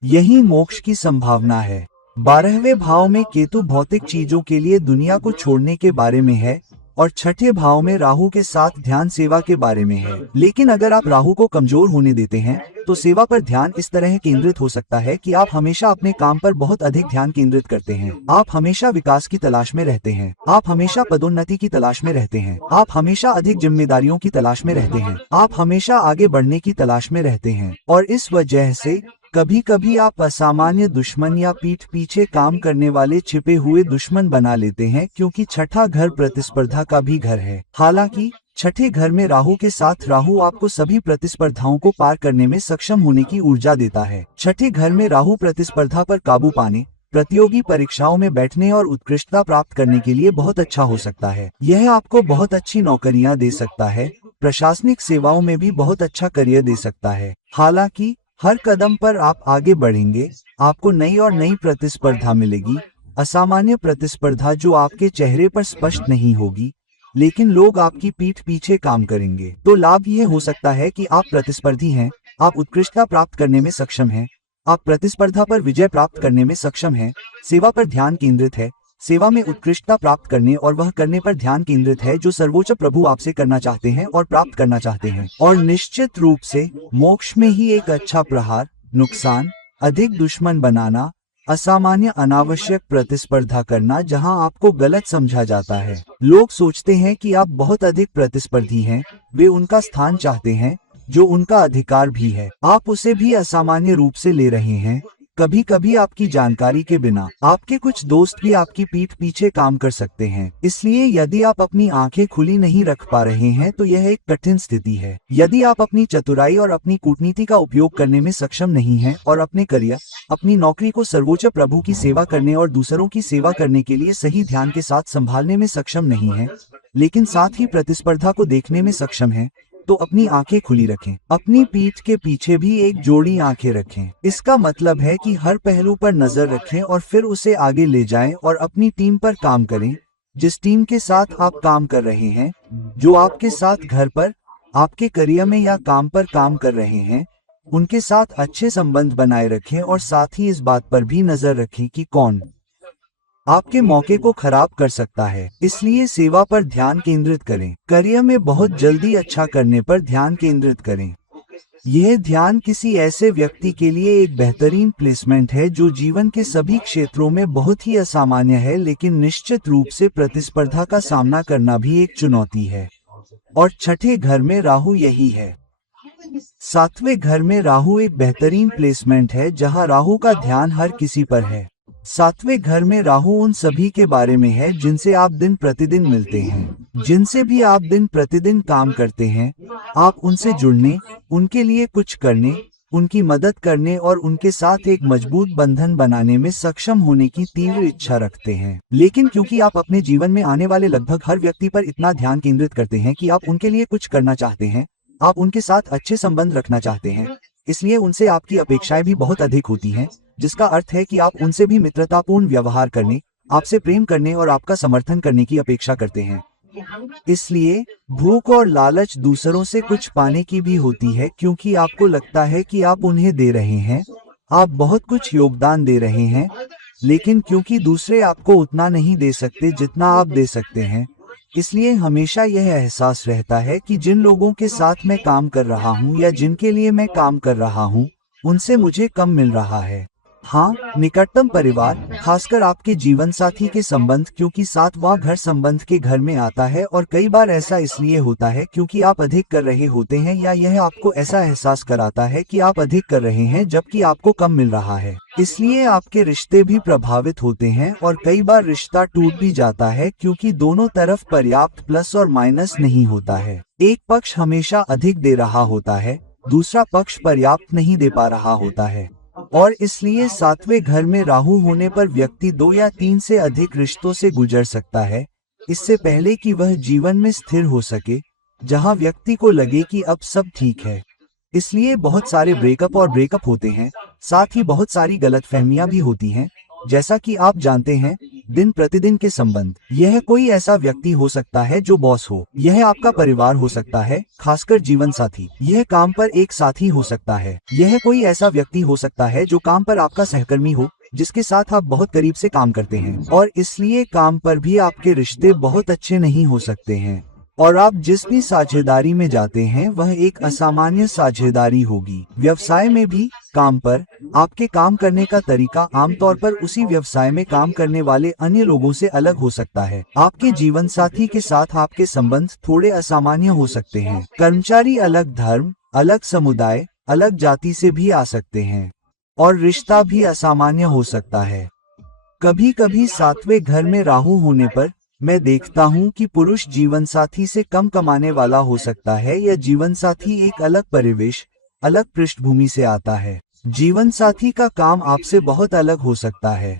यही मोक्ष की संभावना है। 12वें भाव में केतु भौतिक चीजों के लिए दुनिया को छोड़ने के बारे में है, और 6ठे भाव में राहु के साथ ध्यान सेवा के बारे में है। लेकिन अगर आप राहु को कमजोर होने देते हैं तो सेवा पर ध्यान इस तरह केंद्रित हो सकता है कि आप हमेशा अपने काम पर बहुत अधिक ध्यान केंद्रित करते हैं, आप हमेशा विकास की तलाश में रहते हैं, आप हमेशा पदोन्नति की तलाश में रहते हैं, आप हमेशा अधिक जिम्मेदारियों की तलाश में रहते हैं, आप हमेशा आगे बढ़ने की तलाश में रहते हैं। और इस वजह से कभी कभी आप असामान्य दुश्मन या पीठ पीछे काम करने वाले छिपे हुए दुश्मन बना लेते हैं, क्योंकि 6ठा घर प्रतिस्पर्धा का भी घर है। हालांकि 6ठे घर में राहु के साथ राहु आपको सभी प्रतिस्पर्धाओं को पार करने में सक्षम होने की ऊर्जा देता है। 6ठे घर में राहु प्रतिस्पर्धा पर काबू पाने, प्रतियोगी परीक्षाओं में बैठने और उत्कृष्टता प्राप्त करने के लिए बहुत अच्छा हो सकता है। यह आपको बहुत अच्छी नौकरियां दे सकता है, प्रशासनिक सेवाओं में भी बहुत अच्छा करियर दे सकता है। हालांकि हर कदम पर आप आगे बढ़ेंगे, आपको नई और नई प्रतिस्पर्धा मिलेगी, असामान्य प्रतिस्पर्धा जो आपके चेहरे पर स्पष्ट नहीं होगी, लेकिन लोग आपकी पीठ पीछे काम करेंगे। तो लाभ यह हो सकता है कि आप प्रतिस्पर्धी हैं, आप उत्कृष्टता प्राप्त करने में सक्षम हैं, आप प्रतिस्पर्धा पर विजय प्राप्त करने में सक्षम हैं, सेवा पर ध्यान केंद्रित है, सेवा में उत्कृष्टता प्राप्त करने और वह करने पर ध्यान केंद्रित है जो सर्वोच्च प्रभु आपसे करना चाहते हैं और प्राप्त करना चाहते हैं। और निश्चित रूप से मोक्ष में ही एक अच्छा प्रहार, नुकसान, अधिक दुश्मन बनाना, असामान्य अनावश्यक प्रतिस्पर्धा करना जहां आपको गलत समझा जाता है। लोग सोचते हैं कि आप बहुत अधिक प्रतिस्पर्धी हैं, वे उनका स्थान चाहते हैं जो उनका अधिकार भी है, आप उसे भी असामान्य रूप से ले रहे हैं। कभी कभी आपकी जानकारी के बिना आपके कुछ दोस्त भी आपकी पीठ पीछे काम कर सकते हैं। इसलिए यदि आप अपनी आंखें खुली नहीं रख पा रहे हैं तो यह एक कठिन स्थिति है। यदि आप अपनी चतुराई और अपनी कूटनीति का उपयोग करने में सक्षम नहीं हैं और अपने करियर, अपनी नौकरी को सर्वोच्च प्रभु की सेवा करने और दूसरों की सेवा करने के लिए सही ध्यान के साथ संभालने में सक्षम नहीं है, लेकिन साथ ही प्रतिस्पर्धा को देखने में सक्षम है, तो अपनी आंखें खुली रखें। अपनी पीठ के पीछे भी एक जोड़ी आंखें रखें। इसका मतलब है कि हर पहलू पर नजर रखें और फिर उसे आगे ले जाएं और अपनी टीम पर काम करें। जिस टीम के साथ आप काम कर रहे हैं, जो आपके साथ घर पर, आपके करियर में या काम पर काम कर रहे हैं, उनके साथ अच्छे संबंध बनाए रखें और साथ ही इस बात पर भी नजर रखें कि कौन आपके मौके को खराब कर सकता है। इसलिए सेवा पर ध्यान केंद्रित करें। करियर में बहुत जल्दी अच्छा करने पर ध्यान केंद्रित करें। यह ध्यान किसी ऐसे व्यक्ति के लिए एक बेहतरीन प्लेसमेंट है जो जीवन के सभी क्षेत्रों में बहुत ही असामान्य है, लेकिन निश्चित रूप से प्रतिस्पर्धा का सामना करना भी एक चुनौती है। और छठे घर में राहु यही है। सातवें घर में राहु एक बेहतरीन प्लेसमेंट है जहां राहु का ध्यान हर किसी पर है। सातवें घर में राहु उन सभी के बारे में है जिनसे आप दिन प्रतिदिन मिलते हैं, जिनसे भी आप दिन प्रतिदिन काम करते हैं। आप उनसे जुड़ने, उनके लिए कुछ करने, उनकी मदद करने और उनके साथ एक मजबूत बंधन बनाने में सक्षम होने की तीव्र इच्छा रखते हैं। लेकिन क्योंकि आप अपने जीवन में आने वाले लगभग हर व्यक्ति पर इतना ध्यान केंद्रित करते हैं कि आप उनके लिए कुछ करना चाहते हैं, आप उनके साथ अच्छे संबंध रखना चाहते हैं, इसलिए उनसे आपकी अपेक्षाएं भी बहुत अधिक होती हैं, जिसका अर्थ है कि आप उनसे भी मित्रतापूर्ण व्यवहार करने, आपसे प्रेम करने और आपका समर्थन करने की अपेक्षा करते हैं। इसलिए भूख और लालच दूसरों से कुछ पाने की भी होती है, क्योंकि आपको लगता है कि आप उन्हें दे रहे हैं, आप बहुत कुछ योगदान दे रहे हैं, लेकिन क्योंकि दूसरे आपको उतना नहीं दे सकते जितना आप दे सकते हैं, इसलिए हमेशा यह एहसास रहता है कि जिन लोगों के साथ मैं काम कर रहा हूं या जिनके लिए मैं काम कर रहा हूं, उनसे मुझे कम मिल रहा है। हाँ, निकटतम परिवार, खासकर आपके जीवन साथी के संबंध, क्योंकि सातवां घर संबंध के घर में आता है और कई बार ऐसा इसलिए होता है क्योंकि आप अधिक कर रहे होते हैं या यह आपको ऐसा एहसास कराता है कि आप अधिक कर रहे हैं जबकि आपको कम मिल रहा है। इसलिए आपके रिश्ते भी प्रभावित होते हैं और कई बार रिश्ता टूट भी जाता है क्योंकि दोनों तरफ पर्याप्त प्लस और माइनस नहीं होता है। एक पक्ष हमेशा अधिक दे रहा होता है, दूसरा पक्ष पर्याप्त नहीं दे पा रहा होता है। और इसलिए सातवें घर में राहु होने पर व्यक्ति 2 या 3 से अधिक रिश्तों से गुजर सकता है, इससे पहले कि वह जीवन में स्थिर हो सके, जहां व्यक्ति को लगे कि अब सब ठीक है। इसलिए बहुत सारे ब्रेकअप और ब्रेकअप होते हैं, साथ ही बहुत सारी गलतफहमियां भी होती हैं। जैसा कि आप जानते हैं, दिन प्रतिदिन के संबंध, यह कोई ऐसा व्यक्ति हो सकता है जो बॉस हो, यह आपका परिवार हो सकता है, खासकर जीवन साथी, यह काम पर एक साथी हो सकता है, यह कोई ऐसा व्यक्ति हो सकता है जो काम पर आपका सहकर्मी हो, जिसके साथ आप बहुत करीब से काम करते हैं। और इसलिए काम पर भी आपके रिश्ते बहुत अच्छे नहीं हो सकते हैं और आप जिस भी साझेदारी में जाते हैं वह एक असामान्य साझेदारी होगी। व्यवसाय में भी, काम पर, आपके काम करने का तरीका आमतौर पर उसी व्यवसाय में काम करने वाले अन्य लोगों से अलग हो सकता है। आपके जीवन साथी के साथ आपके संबंध थोड़े असामान्य हो सकते हैं। कर्मचारी अलग धर्म, अलग समुदाय, अलग जाति से भी आ सकते हैं और रिश्ता भी असामान्य हो सकता है। कभी कभी सातवें घर में राहु होने पर मैं देखता हूं कि पुरुष जीवन साथी से कम कमाने वाला हो सकता है या जीवन साथी एक अलग परिवेश, अलग पृष्ठभूमि से आता है। जीवन साथी का काम आपसे बहुत अलग हो सकता है।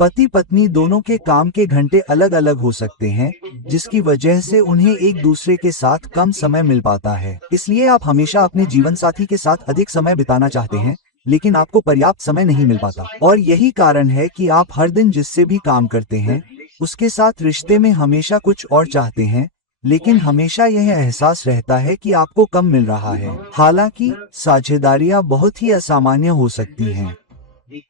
पति पत्नी दोनों के काम के घंटे अलग अलग हो सकते हैं, जिसकी वजह से उन्हें एक दूसरे के साथ कम समय मिल पाता है। इसलिए आप हमेशा अपने जीवन साथी के साथ अधिक समय बिताना चाहते हैं, लेकिन आपको पर्याप्त समय नहीं मिल पाता। और यही कारण है कि आप हर दिन जिससे भी काम करते हैं उसके साथ रिश्ते में हमेशा कुछ और चाहते हैं, लेकिन हमेशा यह एहसास रहता है कि आपको कम मिल रहा है। हालांकि साझेदारियां बहुत ही असामान्य हो सकती हैं,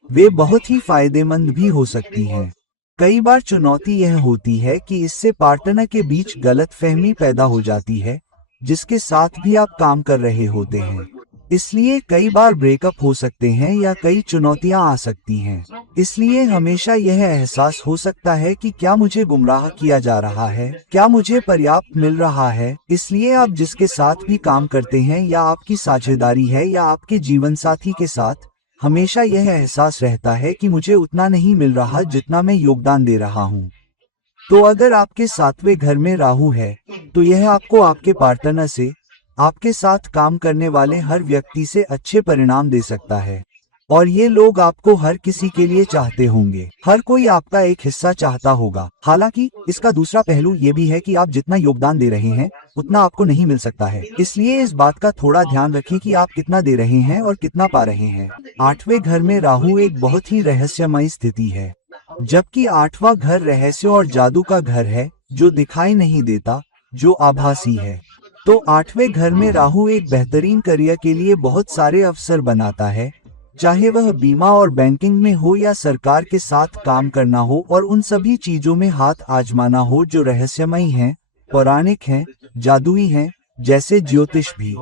वे बहुत ही फायदेमंद भी हो सकती हैं। कई बार चुनौती यह होती है कि इससे पार्टनर के बीच गलतफहमी पैदा हो जाती है, जिसके साथ भी आप काम कर रहे होते हैं। इसलिए कई बार ब्रेकअप हो सकते हैं या कई चुनौतियां आ सकती हैं। इसलिए हमेशा यह एहसास हो सकता है कि क्या मुझे गुमराह किया जा रहा है, क्या मुझे पर्याप्त मिल रहा है। इसलिए आप जिसके साथ भी काम करते हैं या आपकी साझेदारी है या आपके जीवन साथी के साथ, हमेशा यह एहसास रहता है कि मुझे उतना नहीं मिल रहा जितना मैं योगदान दे रहा हूँ। तो अगर आपके सातवें घर में राहु है, तो यह आपको आपके पार्टनर से, आपके साथ काम करने वाले हर व्यक्ति से अच्छे परिणाम दे सकता है। और ये लोग आपको हर किसी के लिए चाहते होंगे, हर कोई आपका एक हिस्सा चाहता होगा। हालांकि इसका दूसरा पहलू ये भी है कि आप जितना योगदान दे रहे हैं उतना आपको नहीं मिल सकता है। इसलिए इस बात का थोड़ा ध्यान रखें कि आप कितना दे रहे हैं और कितना पा रहे हैं। 8वें घर में राहु एक बहुत ही रहस्यमयी स्थिति है। जबकि 8वां घर रहस्य और जादू का घर है, जो दिखाई नहीं देता, जो आभासी है। तो 8वें घर में राहु एक बेहतरीन करियर के लिए बहुत सारे अवसर बनाता है, चाहे वह बीमा और बैंकिंग में हो या सरकार के साथ काम करना हो, और उन सभी चीजों में हाथ आजमाना हो जो रहस्यमयी हैं, पौराणिक हैं, जादुई हैं, जैसे ज्योतिष भी।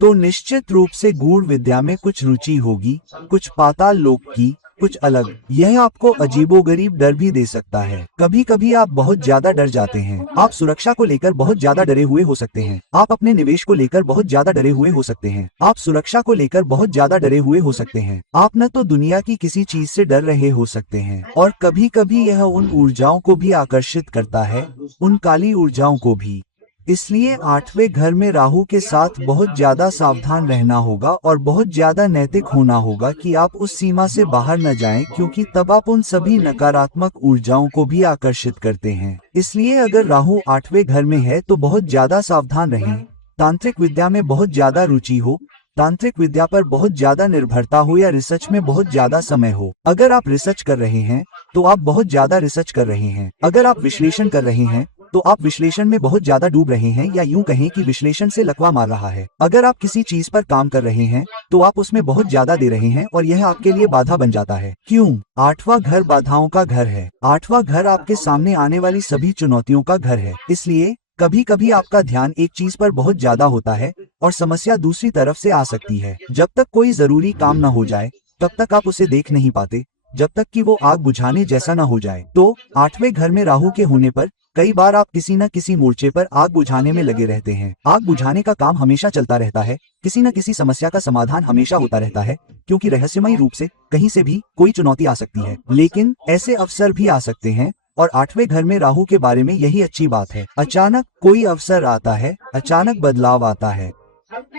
तो निश्चित रूप से गूढ़ विद्या में कुछ रुचि होगी, कुछ पाताल लोक की, कुछ अलग। यह आपको अजीबोगरीब डर भी दे सकता है। कभी कभी आप बहुत ज्यादा डर जाते हैं। आप सुरक्षा को लेकर बहुत ज्यादा डरे हुए हो सकते हैं। आप अपने निवेश को लेकर बहुत ज्यादा डरे हुए हो सकते हैं। आप सुरक्षा को लेकर बहुत ज्यादा डरे हुए हो सकते हैं। आप न तो दुनिया की किसी चीज से डर रहे हो सकते हैं, और कभी कभी यह उन ऊर्जाओं को भी आकर्षित करता है, उन काली ऊर्जाओं को भी। इसलिए 8वें घर में राहु के साथ बहुत ज्यादा सावधान रहना होगा और बहुत ज्यादा नैतिक होना होगा कि आप उस सीमा से बाहर न जाएं, क्योंकि तब आप उन सभी नकारात्मक ऊर्जाओं को भी आकर्षित करते हैं। इसलिए अगर राहु 8वें घर में है तो बहुत ज्यादा सावधान रहें। तांत्रिक विद्या में बहुत ज्यादा रुचि हो, तांत्रिक विद्या पर बहुत ज्यादा निर्भरता हो, या रिसर्च में बहुत ज्यादा समय हो। अगर आप रिसर्च कर रहे हैं तो आप बहुत ज्यादा रिसर्च कर रहे हैं। अगर आप विश्लेषण कर रहे हैं तो आप विश्लेषण में बहुत ज्यादा डूब रहे हैं, या यूं कहें कि विश्लेषण से लकवा मार रहा है। अगर आप किसी चीज पर काम कर रहे हैं तो आप उसमें बहुत ज्यादा दे रहे हैं, और यह आपके लिए बाधा बन जाता है। क्यों? 8वां घर बाधाओं का घर है। 8वां घर आपके सामने आने वाली सभी चुनौतियों का घर है। इसलिए कभी कभी आपका ध्यान एक चीज पर बहुत ज्यादा होता है और समस्या दूसरी तरफ से आ सकती है। जब तक कोई जरूरी काम न हो जाए तब तक आप उसे देख नहीं पाते, जब तक कि वो आग बुझाने जैसा न हो जाए। तो 8वें घर में राहु के होने पर कई बार आप किसी न किसी मोर्चे पर आग बुझाने में लगे रहते हैं। आग बुझाने का काम हमेशा चलता रहता है, किसी न किसी समस्या का समाधान हमेशा होता रहता है, क्योंकि रहस्यमयी रूप से कहीं से भी कोई चुनौती आ सकती है। लेकिन ऐसे अवसर भी आ सकते हैं, और 8वें घर में राहु के बारे में यही अच्छी बात है। अचानक कोई अवसर आता है, अचानक बदलाव आता है।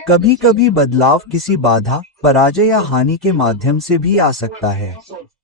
कभी कभी बदलाव किसी बाधा, पराजय या हानि के माध्यम से भी आ सकता है,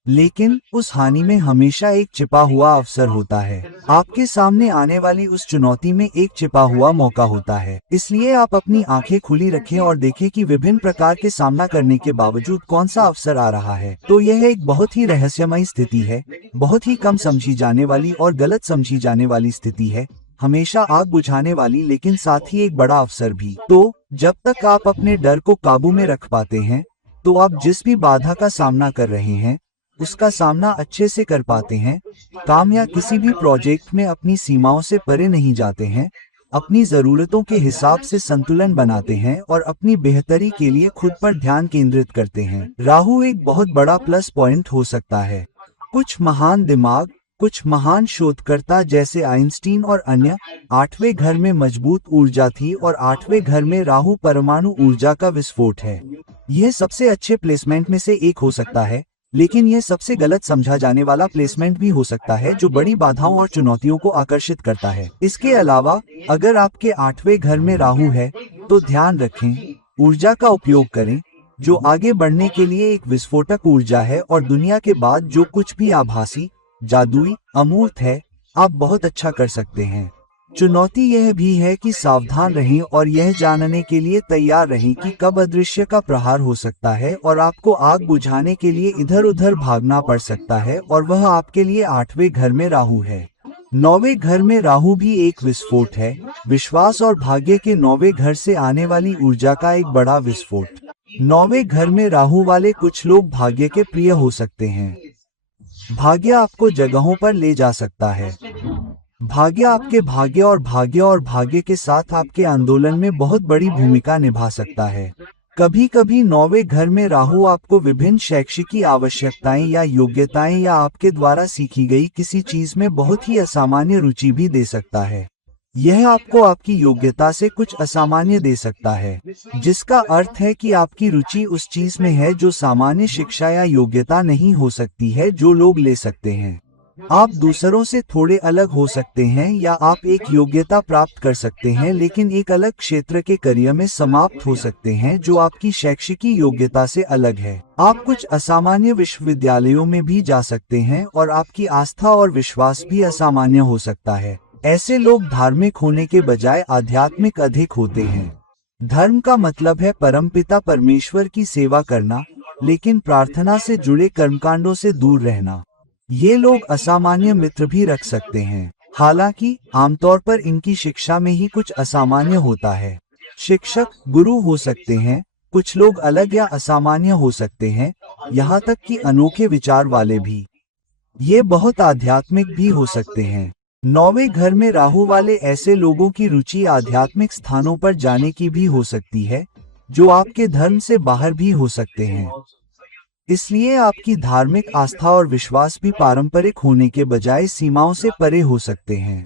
लेकिन उस हानि में हमेशा एक छिपा हुआ अवसर होता है। आपके सामने आने वाली उस चुनौती में एक छिपा हुआ मौका होता है। इसलिए आप अपनी आंखें खुली रखें और देखें कि विभिन्न प्रकार के सामना करने के बावजूद कौन सा अवसर आ रहा है। तो यह एक बहुत ही रहस्यमयी स्थिति है, बहुत ही कम समझी जाने वाली और गलत समझी जाने वाली स्थिति है, हमेशा आग बुझाने वाली, लेकिन साथ ही एक बड़ा अवसर भी। तो जब तक आप अपने डर को काबू में रख पाते हैं, तो आप जिस भी बाधा का सामना कर रहे हैं उसका सामना अच्छे से कर पाते हैं। काम या किसी भी प्रोजेक्ट में अपनी सीमाओं से परे नहीं जाते हैं, अपनी जरूरतों के हिसाब से संतुलन बनाते हैं और अपनी बेहतरी के लिए खुद पर ध्यान केंद्रित करते हैं। राहु एक बहुत बड़ा प्लस पॉइंट हो सकता है। कुछ महान दिमाग, कुछ महान शोधकर्ता जैसे आइंस्टीन और अन्य 8वें घर में मजबूत ऊर्जा थी, और 8वें घर में राहु परमाणु ऊर्जा का विस्फोट है। यह सबसे अच्छे प्लेसमेंट में से एक हो सकता है, लेकिन यह सबसे गलत समझा जाने वाला प्लेसमेंट भी हो सकता है, जो बड़ी बाधाओं और चुनौतियों को आकर्षित करता है। इसके अलावा अगर आपके 8वें घर में राहु है तो ध्यान रखें, ऊर्जा का उपयोग करें जो आगे बढ़ने के लिए एक विस्फोटक ऊर्जा है, और दुनिया के बाद जो कुछ भी आभासी, जादुई, अमूर्त है, आप बहुत अच्छा कर सकते हैं। चुनौती यह भी है कि सावधान रहें और यह जानने के लिए तैयार रहें कि कब अदृश्य का प्रहार हो सकता है और आपको आग बुझाने के लिए इधर उधर भागना पड़ सकता है, और वह आपके लिए 8वें घर में राहु है। 9वें घर में राहु भी एक विस्फोट है, विश्वास और भाग्य के 9वें घर से आने वाली ऊर्जा का एक बड़ा विस्फोट। 9वें घर में राहु वाले कुछ लोग भाग्य के प्रिय हो सकते हैं। भाग्य आपको जगहों पर ले जा सकता है। भाग्य आपके भाग्य और भाग्य के साथ आपके आंदोलन में बहुत बड़ी भूमिका निभा सकता है। कभी कभी 9वें घर में राहु आपको विभिन्न शैक्षिकी आवश्यकताएं या योग्यताएं या आपके द्वारा सीखी गई किसी चीज में बहुत ही असामान्य रुचि भी दे सकता है। यह आपको आपकी योग्यता से कुछ असामान्य दे सकता है, जिसका अर्थ है कि आपकी रुचि उस चीज में है जो सामान्य शिक्षा या योग्यता नहीं हो सकती है जो लोग ले सकते हैं। आप दूसरों से थोड़े अलग हो सकते हैं, या आप एक योग्यता प्राप्त कर सकते हैं लेकिन एक अलग क्षेत्र के करियर में समाप्त हो सकते हैं जो आपकी शैक्षिकी योग्यता से अलग है। आप कुछ असामान्य विश्वविद्यालयों में भी जा सकते हैं और आपकी आस्था और विश्वास भी असामान्य हो सकता है। ऐसे लोग धार्मिक होने के बजाय आध्यात्मिक अधिक होते हैं। धर्म का मतलब है परमपिता परमेश्वर की सेवा करना, लेकिन प्रार्थना से जुड़े कर्मकांडों से दूर रहना। ये लोग असामान्य मित्र भी रख सकते हैं, हालांकि आमतौर पर इनकी शिक्षा में ही कुछ असामान्य होता है। शिक्षक गुरु हो सकते हैं, कुछ लोग अलग या असामान्य हो सकते हैं, यहाँ तक कि अनोखे विचार वाले भी। ये बहुत आध्यात्मिक भी हो सकते हैं। 9वें घर में राहु वाले ऐसे लोगों की रुचि आध्यात्मिक स्थानों पर जाने की भी हो सकती है, जो आपके धर्म से बाहर भी हो सकते हैं। इसलिए आपकी धार्मिक आस्था और विश्वास भी पारंपरिक होने के बजाय सीमाओं से परे हो सकते हैं।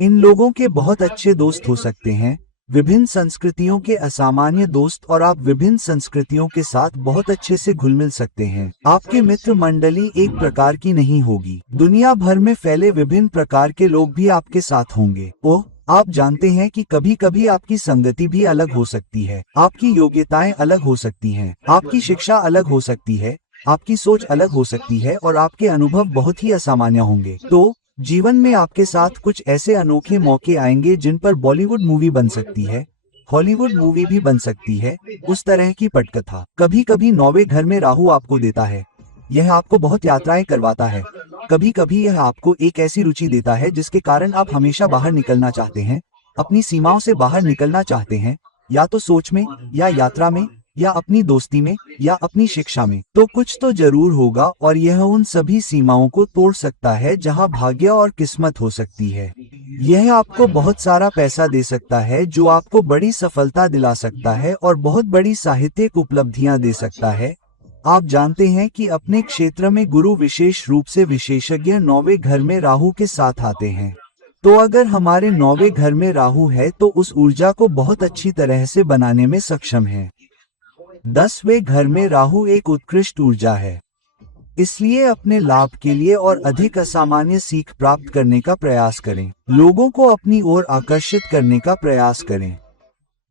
इन लोगों के बहुत अच्छे दोस्त हो सकते हैं, विभिन्न संस्कृतियों के असामान्य दोस्त, और आप विभिन्न संस्कृतियों के साथ बहुत अच्छे से घुल मिल सकते हैं। आपके मित्र मंडली एक प्रकार की नहीं होगी, दुनिया भर में फैले विभिन्न प्रकार के लोग भी आपके साथ होंगे। ओह, आप जानते हैं कि कभी कभी आपकी संगति भी अलग हो सकती है, आपकी योग्यताएं अलग हो सकती हैं, आपकी शिक्षा अलग हो सकती है, आपकी सोच अलग हो सकती है और आपके अनुभव बहुत ही असामान्य होंगे। तो जीवन में आपके साथ कुछ ऐसे अनोखे मौके आएंगे जिन पर बॉलीवुड मूवी बन सकती है, हॉलीवुड मूवी भी बन सकती है, उस तरह की पटकथा। कभी कभी 9वें घर में राहु आपको देता है, यह आपको बहुत यात्राएं करवाता है। कभी कभी यह आपको एक ऐसी रुचि देता है जिसके कारण आप हमेशा बाहर निकलना चाहते हैं, अपनी सीमाओं से बाहर निकलना चाहते हैं, या तो सोच में, या यात्रा में, या अपनी दोस्ती में, या अपनी शिक्षा में। तो कुछ तो जरूर होगा, और यह उन सभी सीमाओं को तोड़ सकता है जहां भाग्य और किस्मत हो सकती है। यह आपको बहुत सारा पैसा दे सकता है, जो आपको बड़ी सफलता दिला सकता है और बहुत बड़ी साहित्यिक उपलब्धियां दे सकता है। आप जानते हैं कि अपने क्षेत्र में गुरु विशेष रूप से विशेषज्ञ 9वें घर में राहु के साथ आते हैं। तो अगर हमारे 9वें घर में राहु है तो उस ऊर्जा को बहुत अच्छी तरह से बनाने में सक्षम है। 10वें घर में राहु एक उत्कृष्ट ऊर्जा है, इसलिए अपने लाभ के लिए और अधिक असामान्य सीख प्राप्त करने का प्रयास करें। लोगों को अपनी ओर आकर्षित करने का प्रयास करें।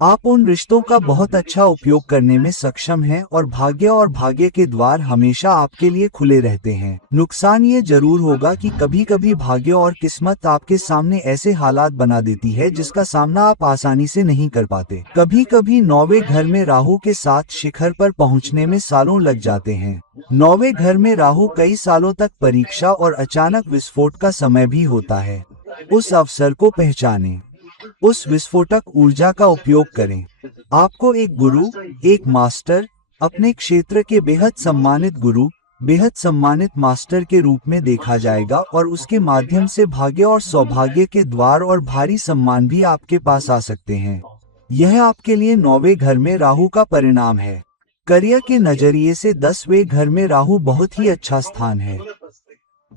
आप उन रिश्तों का बहुत अच्छा उपयोग करने में सक्षम हैं और भाग्य के द्वार हमेशा आपके लिए खुले रहते हैं। नुकसान ये जरूर होगा कि कभी कभी भाग्य और किस्मत आपके सामने ऐसे हालात बना देती है जिसका सामना आप आसानी से नहीं कर पाते। कभी कभी 9वें घर में राहु के साथ शिखर पर पहुंचने में सालों लग जाते हैं। 9वें घर में राहु कई सालों तक परीक्षा और अचानक विस्फोट का समय भी होता है। उस अवसर को पहचानें, उस विस्फोटक ऊर्जा का उपयोग करें। आपको एक गुरु, एक मास्टर, अपने क्षेत्र के बेहद सम्मानित गुरु, बेहद सम्मानित मास्टर के रूप में देखा जाएगा और उसके माध्यम से भाग्य और सौभाग्य के द्वार और भारी सम्मान भी आपके पास आ सकते हैं। यह आपके लिए 9वें घर में राहु का परिणाम है। करियर के नजरिए से 10वें घर में राहु बहुत ही अच्छा स्थान है।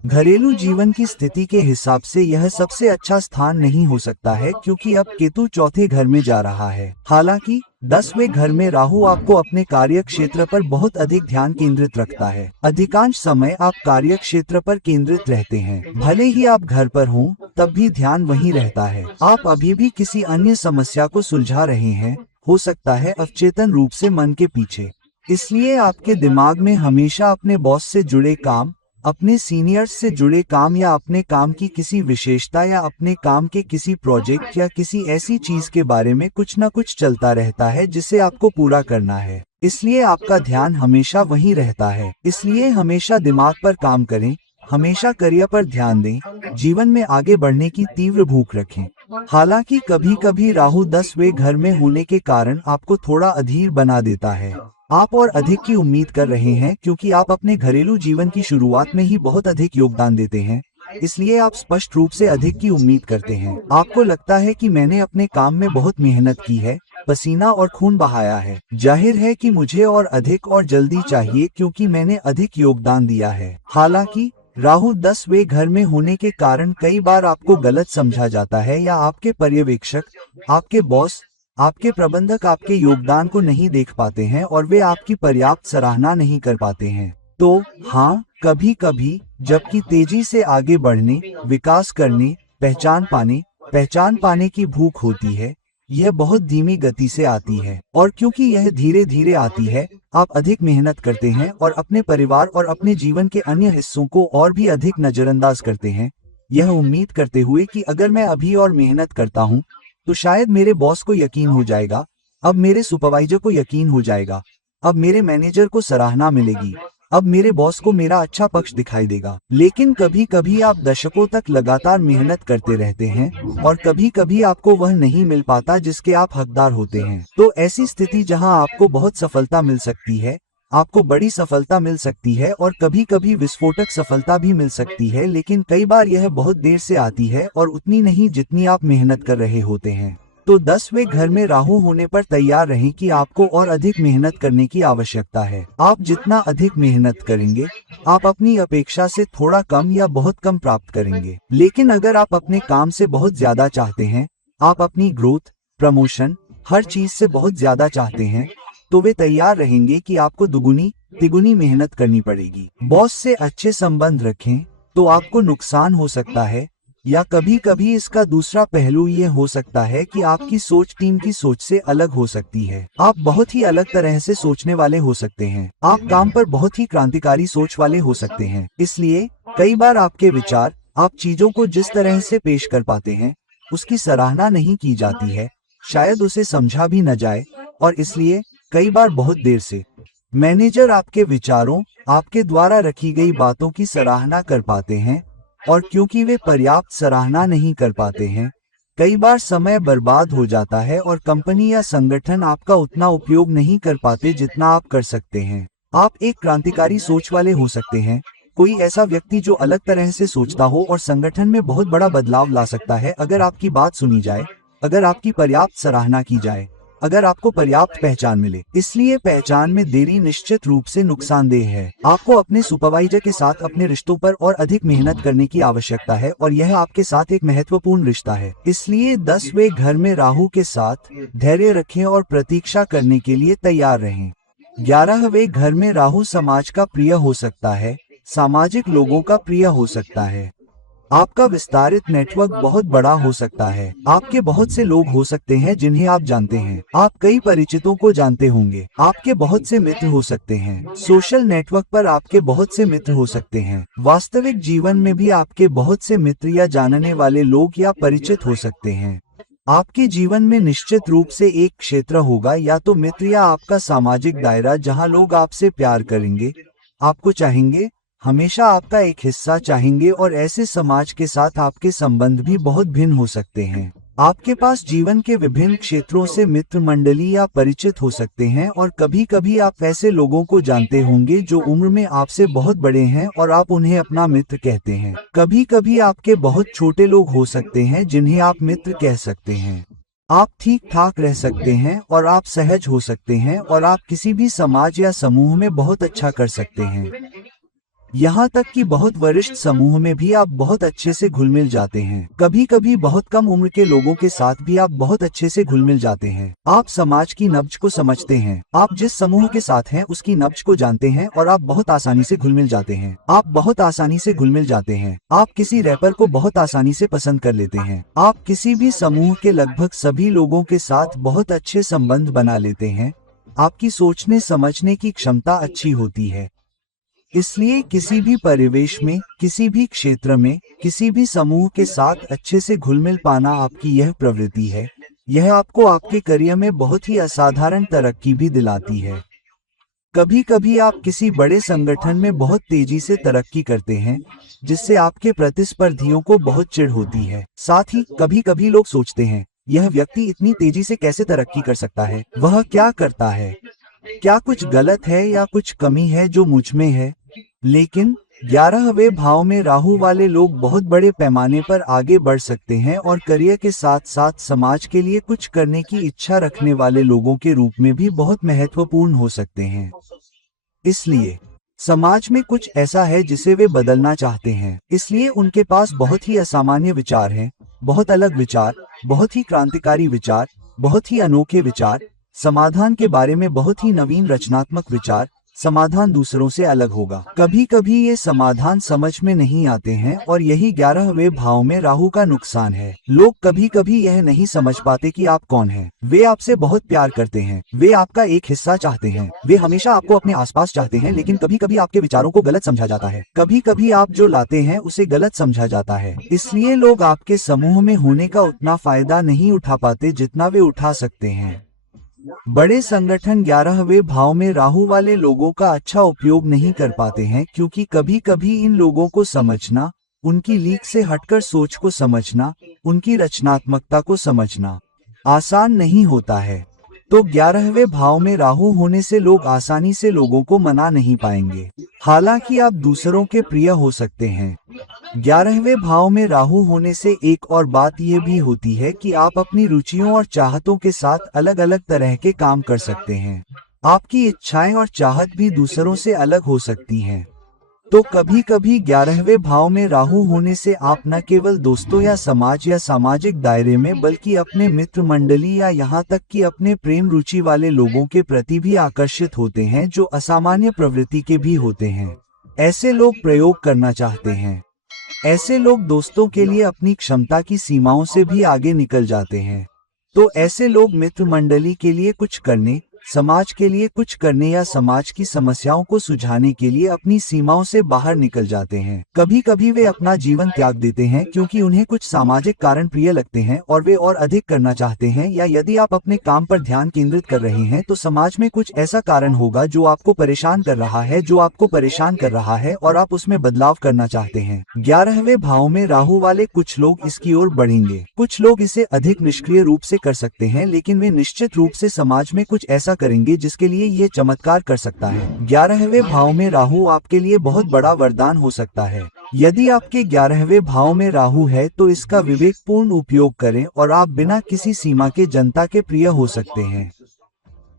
घरेलू जीवन की स्थिति के हिसाब से यह सबसे अच्छा स्थान नहीं हो सकता है, क्योंकि अब केतु 4थे घर में जा रहा है। हालांकि 10वें घर में राहु आपको अपने कार्य क्षेत्र पर बहुत अधिक ध्यान केंद्रित रखता है। अधिकांश समय आप कार्य क्षेत्र पर केंद्रित रहते हैं, भले ही आप घर पर हों, तब भी ध्यान वहीं रहता है। आप अभी भी किसी अन्य समस्या को सुलझा रहे हैं, हो सकता है अवचेतन रूप से मन के पीछे। इसलिए आपके दिमाग में हमेशा अपने बॉस से जुड़े काम, अपने सीनियर्स से जुड़े काम, या अपने काम की किसी विशेषता, या अपने काम के किसी प्रोजेक्ट या किसी ऐसी चीज के बारे में कुछ न कुछ चलता रहता है जिसे आपको पूरा करना है। इसलिए आपका ध्यान हमेशा वहीं रहता है। इसलिए हमेशा दिमाग पर काम करें, हमेशा करियर पर ध्यान दें, जीवन में आगे बढ़ने की तीव्र भूख रखें। हालांकि कभी कभी राहु 10वें घर में होने के कारण आपको थोड़ा अधीर बना देता है। आप और अधिक की उम्मीद कर रहे हैं, क्योंकि आप अपने घरेलू जीवन की शुरुआत में ही बहुत अधिक योगदान देते हैं, इसलिए आप स्पष्ट रूप से अधिक की उम्मीद करते हैं। आपको लगता है कि मैंने अपने काम में बहुत मेहनत की है, पसीना और खून बहाया है, जाहिर है कि मुझे और अधिक और जल्दी चाहिए क्योंकि मैंने अधिक योगदान दिया है। हालांकि राहु 10वें घर में होने के कारण कई बार आपको गलत समझा जाता है, या आपके पर्यवेक्षक, आपके बॉस, आपके प्रबंधक आपके योगदान को नहीं देख पाते हैं और वे आपकी पर्याप्त सराहना नहीं कर पाते हैं। तो हाँ, कभी कभी जबकि तेजी से आगे बढ़ने, विकास करने, पहचान पाने की भूख होती है, यह बहुत धीमी गति से आती है, और क्योंकि यह धीरे धीरे आती है, आप अधिक मेहनत करते हैं और अपने परिवार और अपने जीवन के अन्य हिस्सों को और भी अधिक नजरअंदाज करते हैं। यह उम्मीद करते हुए कि अगर मैं अभी और मेहनत करता हूँ तो शायद मेरे बॉस को यकीन हो जाएगा, अब मेरे सुपरवाइजर को यकीन हो जाएगा, अब मेरे मैनेजर को सराहना मिलेगी, अब मेरे बॉस को मेरा अच्छा पक्ष दिखाई देगा। लेकिन कभी कभी आप दशकों तक लगातार मेहनत करते रहते हैं और कभी कभी आपको वह नहीं मिल पाता जिसके आप हकदार होते हैं। तो ऐसी स्थिति जहां आपको बहुत सफलता मिल सकती है, आपको बड़ी सफलता मिल सकती है और कभी कभी विस्फोटक सफलता भी मिल सकती है, लेकिन कई बार यह बहुत देर से आती है और उतनी नहीं जितनी आप मेहनत कर रहे होते हैं। तो 10वें घर में राहु होने पर तैयार रहें कि आपको और अधिक मेहनत करने की आवश्यकता है। आप जितना अधिक मेहनत करेंगे, आप अपनी अपेक्षा से थोड़ा कम या बहुत कम प्राप्त करेंगे। लेकिन अगर आप अपने काम से बहुत ज्यादा चाहते हैं, आप अपनी ग्रोथ, प्रमोशन, हर चीज से बहुत ज्यादा चाहते हैं, तो वे तैयार रहेंगे कि आपको दुगुनी तिगुनी मेहनत करनी पड़ेगी। बॉस से अच्छे संबंध रखें तो आपको नुकसान हो सकता है, या कभी कभी इसका दूसरा पहलू ये हो सकता है कि आपकी सोच टीम की सोच से अलग हो सकती है। आप बहुत ही अलग तरह से सोचने वाले हो सकते हैं, आप काम पर बहुत ही क्रांतिकारी सोच वाले हो सकते हैं। इसलिए कई बार आपके विचार, आप चीजों को जिस तरह से पेश कर पाते हैं उसकी सराहना नहीं की जाती है, शायद उसे समझा भी न जाए, और इसलिए कई बार बहुत देर से मैनेजर आपके विचारों, आपके द्वारा रखी गई बातों की सराहना कर पाते हैं, और क्योंकि वे पर्याप्त सराहना नहीं कर पाते हैं, कई बार समय बर्बाद हो जाता है और कंपनी या संगठन आपका उतना उपयोग नहीं कर पाते जितना आप कर सकते हैं। आप एक क्रांतिकारी सोच वाले हो सकते हैं, कोई ऐसा व्यक्ति जो अलग तरह से सोचता हो और संगठन में बहुत बड़ा बदलाव ला सकता है अगर आपकी बात सुनी जाए, अगर आपकी पर्याप्त सराहना की जाए, अगर आपको पर्याप्त पहचान मिले। इसलिए पहचान में देरी निश्चित रूप से नुकसानदेह है। आपको अपने सुपरवाइजर के साथ अपने रिश्तों पर और अधिक मेहनत करने की आवश्यकता है और यह आपके साथ एक महत्वपूर्ण रिश्ता है। इसलिए 10वें घर में राहु के साथ धैर्य रखें और प्रतीक्षा करने के लिए तैयार रहें। 11वें घर में राहु समाज का प्रिय हो सकता है, सामाजिक लोगों का प्रिय हो सकता है। आपका विस्तारित नेटवर्क बहुत बड़ा हो सकता है। आपके बहुत से लोग हो सकते हैं जिन्हें आप जानते हैं। आप कई परिचितों को जानते होंगे। आपके बहुत से मित्र हो सकते हैं। सोशल नेटवर्क पर आपके बहुत से मित्र हो सकते हैं। वास्तविक जीवन में भी आपके बहुत से मित्र या जानने वाले लोग या परिचित हो सकते हैं। आपके जीवन में निश्चित रूप से एक क्षेत्र होगा, या तो मित्र या आपका सामाजिक दायरा, जहां लोग आपसे प्यार करेंगे, आपको चाहेंगे, हमेशा आपका एक हिस्सा चाहेंगे, और ऐसे समाज के साथ आपके संबंध भी बहुत भिन्न हो सकते हैं। आपके पास जीवन के विभिन्न क्षेत्रों से मित्र मंडली या परिचित हो सकते हैं, और कभी कभी आप ऐसे लोगों को जानते होंगे जो उम्र में आपसे बहुत बड़े हैं और आप उन्हें अपना मित्र कहते हैं। कभी कभी आपके बहुत छोटे लोग हो सकते हैं जिन्हें आप मित्र कह सकते हैं। आप ठीक ठाक रह सकते हैं और आप सहज हो सकते हैं और आप किसी भी समाज या समूह में बहुत अच्छा कर सकते हैं। यहाँ तक कि बहुत वरिष्ठ समूह में भी आप बहुत अच्छे से घुल मिल जाते हैं। कभी कभी बहुत कम उम्र के लोगों के साथ भी आप बहुत अच्छे से घुल मिल जाते हैं। आप समाज की नब्ज को समझते हैं। आप जिस समूह के साथ हैं उसकी नब्ज को जानते हैं और आप बहुत आसानी से घुल मिल जाते हैं। आप बहुत आसानी से घुल मिल जाते हैं। आप किसी रैपर को बहुत आसानी से पसंद कर लेते हैं। आप किसी भी समूह के लगभग सभी लोगों के साथ बहुत अच्छे संबंध बना लेते हैं। आपकी सोचने समझने की क्षमता अच्छी होती है। इसलिए किसी भी परिवेश में, किसी भी क्षेत्र में, किसी भी समूह के साथ अच्छे से घुल-मिल पाना आपकी यह प्रवृत्ति है। यह आपको आपके करियर में बहुत ही असाधारण तरक्की भी दिलाती है। कभी कभी आप किसी बड़े संगठन में बहुत तेजी से तरक्की करते हैं, जिससे आपके प्रतिस्पर्धियों को बहुत चिढ़ होती है। साथ ही कभी कभी लोग सोचते हैं, यह व्यक्ति इतनी तेजी से कैसे तरक्की कर सकता है? वह क्या करता है? क्या कुछ गलत है या कुछ कमी है जो मुझ में है? लेकिन 11वें भाव में राहु वाले लोग बहुत बड़े पैमाने पर आगे बढ़ सकते हैं और करियर के साथ साथ समाज के लिए कुछ करने की इच्छा रखने वाले लोगों के रूप में भी बहुत महत्वपूर्ण हो सकते हैं। इसलिए समाज में कुछ ऐसा है जिसे वे बदलना चाहते हैं। इसलिए उनके पास बहुत ही असामान्य विचार हैं, बहुत अलग विचार, बहुत ही क्रांतिकारी विचार, बहुत ही अनोखे विचार, समाधान के बारे में बहुत ही नवीन रचनात्मक विचार, समाधान दूसरों से अलग होगा। कभी कभी ये समाधान समझ में नहीं आते हैं और यही 11वें भाव में राहु का नुकसान है। लोग कभी कभी यह नहीं समझ पाते कि आप कौन हैं। वे आपसे बहुत प्यार करते हैं, वे आपका एक हिस्सा चाहते हैं, वे हमेशा आपको अपने आसपास चाहते हैं, लेकिन कभी कभी आपके विचारों को गलत समझा जाता है। कभी कभी आप जो लाते हैं उसे गलत समझा जाता है। इसलिए लोग आपके समूह में होने का उतना फायदा नहीं उठा पाते जितना वे उठा सकते हैं। बड़े संगठन 11वें भाव में राहु वाले लोगों का अच्छा उपयोग नहीं कर पाते हैं, क्योंकि कभी कभी इन लोगों को समझना, उनकी लीक से हटकर सोच को समझना, उनकी रचनात्मकता को समझना आसान नहीं होता है। तो 11वें भाव में राहु होने से लोग आसानी से लोगों को मना नहीं पाएंगे। हालांकि आप दूसरों के प्रिय हो सकते हैं। 11वें भाव में राहु होने से एक और बात यह भी होती है कि आप अपनी रुचियों और चाहतों के साथ अलग अलग तरह के काम कर सकते हैं। आपकी इच्छाएं और चाहत भी दूसरों से अलग हो सकती हैं। तो कभी कभी 11वें भाव में राहु होने से आप न केवल दोस्तों या समाज या सामाजिक दायरे में, बल्कि अपने मित्र मंडली या यहाँ तक कि अपने प्रेम रुचि वाले लोगों के प्रति भी आकर्षित होते हैं, जो असामान्य प्रवृत्ति के भी होते हैं। ऐसे लोग प्रयोग करना चाहते हैं। ऐसे लोग दोस्तों के लिए अपनी क्षमता की सीमाओं से भी आगे निकल जाते हैं। तो ऐसे लोग मित्र मंडली के लिए कुछ करने, समाज के लिए कुछ करने या समाज की समस्याओं को सुलझाने के लिए अपनी सीमाओं से बाहर निकल जाते हैं। कभी कभी वे अपना जीवन त्याग देते हैं क्योंकि उन्हें कुछ सामाजिक कारण प्रिय लगते हैं और वे और अधिक करना चाहते हैं, या यदि आप अपने काम पर ध्यान केंद्रित कर रहे हैं तो समाज में कुछ ऐसा कारण होगा जो आपको परेशान कर रहा है और आप उसमें बदलाव करना चाहते हैं। 11वें भाव में राहु वाले कुछ लोग इसकी ओर बढ़ेंगे। कुछ लोग इसे अधिक निष्क्रिय रूप से कर सकते हैं, लेकिन वे निश्चित रूप से समाज में कुछ ऐसा करेंगे जिसके लिए ये चमत्कार कर सकता है। 11वें भाव में राहु आपके लिए बहुत बड़ा वरदान हो सकता है। यदि आपके 11वें भाव में राहु है तो इसका विवेकपूर्ण उपयोग करें और आप बिना किसी सीमा के जनता के प्रिय हो सकते हैं।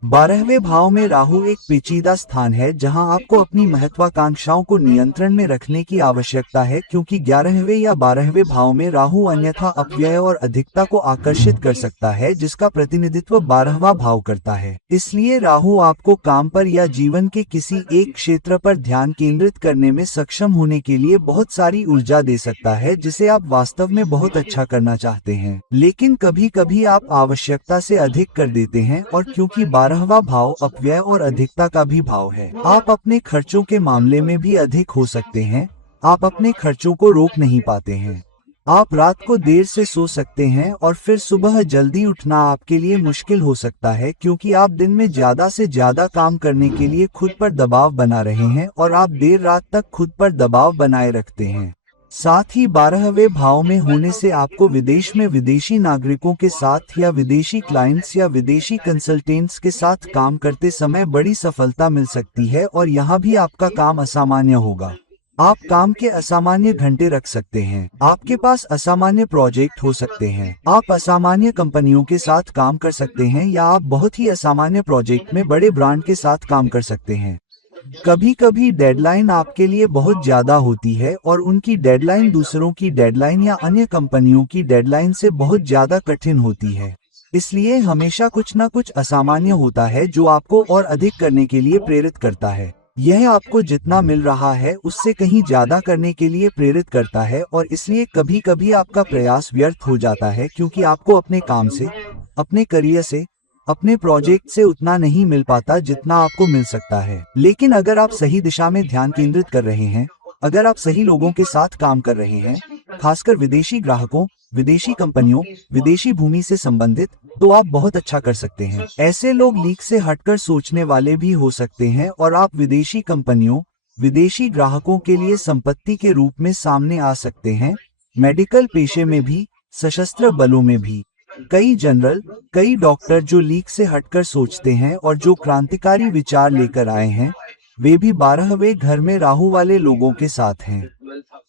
12वें भाव में राहु एक पेचीदा स्थान है जहां आपको अपनी महत्वाकांक्षाओं को नियंत्रण में रखने की आवश्यकता है, क्योंकि 11वें या 12वें भाव में राहु अन्यथा अपव्यय और अधिकता को आकर्षित कर सकता है, जिसका प्रतिनिधित्व 12वां भाव करता है। इसलिए राहु आपको काम पर या जीवन के किसी एक क्षेत्र पर ध्यान केंद्रित करने में सक्षम होने के लिए बहुत सारी ऊर्जा दे सकता है, जिसे आप वास्तव में बहुत अच्छा करना चाहते हैं, लेकिन कभी कभी आप आवश्यकता से अधिक कर देते हैं। और क्योंकि 12वां भाव अपव्यय और अधिकता का भी भाव है, आप अपने खर्चों के मामले में भी अधिक हो सकते हैं। आप अपने खर्चों को रोक नहीं पाते हैं। आप रात को देर से सो सकते हैं और फिर सुबह जल्दी उठना आपके लिए मुश्किल हो सकता है, क्योंकि आप दिन में ज्यादा से ज्यादा काम करने के लिए खुद पर दबाव बना रहे हैं और आप देर रात तक खुद पर दबाव बनाए रखते हैं। साथ ही 12वें भाव में होने से आपको विदेश में विदेशी नागरिकों के साथ या विदेशी क्लाइंट्स या विदेशी कंसल्टेंट्स के साथ काम करते समय बड़ी सफलता मिल सकती है, और यहाँ भी आपका काम असामान्य होगा। आप काम के असामान्य घंटे रख सकते हैं। आपके पास असामान्य प्रोजेक्ट हो सकते हैं। आप असामान्य कंपनियों के साथ काम कर सकते हैं, या आप बहुत ही असामान्य प्रोजेक्ट में बड़े ब्रांड के साथ काम कर सकते हैं। कभी कभी डेडलाइन आपके लिए बहुत ज्यादा होती है और उनकी डेडलाइन दूसरों की डेडलाइन या अन्य कंपनियों की डेडलाइन से बहुत ज्यादा कठिन होती है। इसलिए हमेशा कुछ न कुछ असामान्य होता है जो आपको और अधिक करने के लिए प्रेरित करता है। यह आपको जितना मिल रहा है उससे कहीं ज्यादा करने के लिए प्रेरित करता है, और इसलिए कभी कभी आपका प्रयास व्यर्थ हो जाता है, क्योंकि आपको अपने काम से, अपने करियर से, अपने प्रोजेक्ट से उतना नहीं मिल पाता जितना आपको मिल सकता है। लेकिन अगर आप सही दिशा में ध्यान केंद्रित कर रहे हैं, अगर आप सही लोगों के साथ काम कर रहे हैं, खासकर विदेशी ग्राहकों, विदेशी कंपनियों, विदेशी भूमि से संबंधित, तो आप बहुत अच्छा कर सकते हैं। ऐसे लोग लीक से हटकर सोचने वाले भी हो सकते हैं, और आप विदेशी कंपनियों, विदेशी ग्राहकों के लिए संपत्ति के रूप में सामने आ सकते हैं। मेडिकल पेशे में भी, सशस्त्र बलों में भी कई जनरल, कई डॉक्टर जो लीक से हटकर सोचते हैं और जो क्रांतिकारी विचार लेकर आए हैं, वे भी 12वें घर में राहु वाले लोगों के साथ हैं।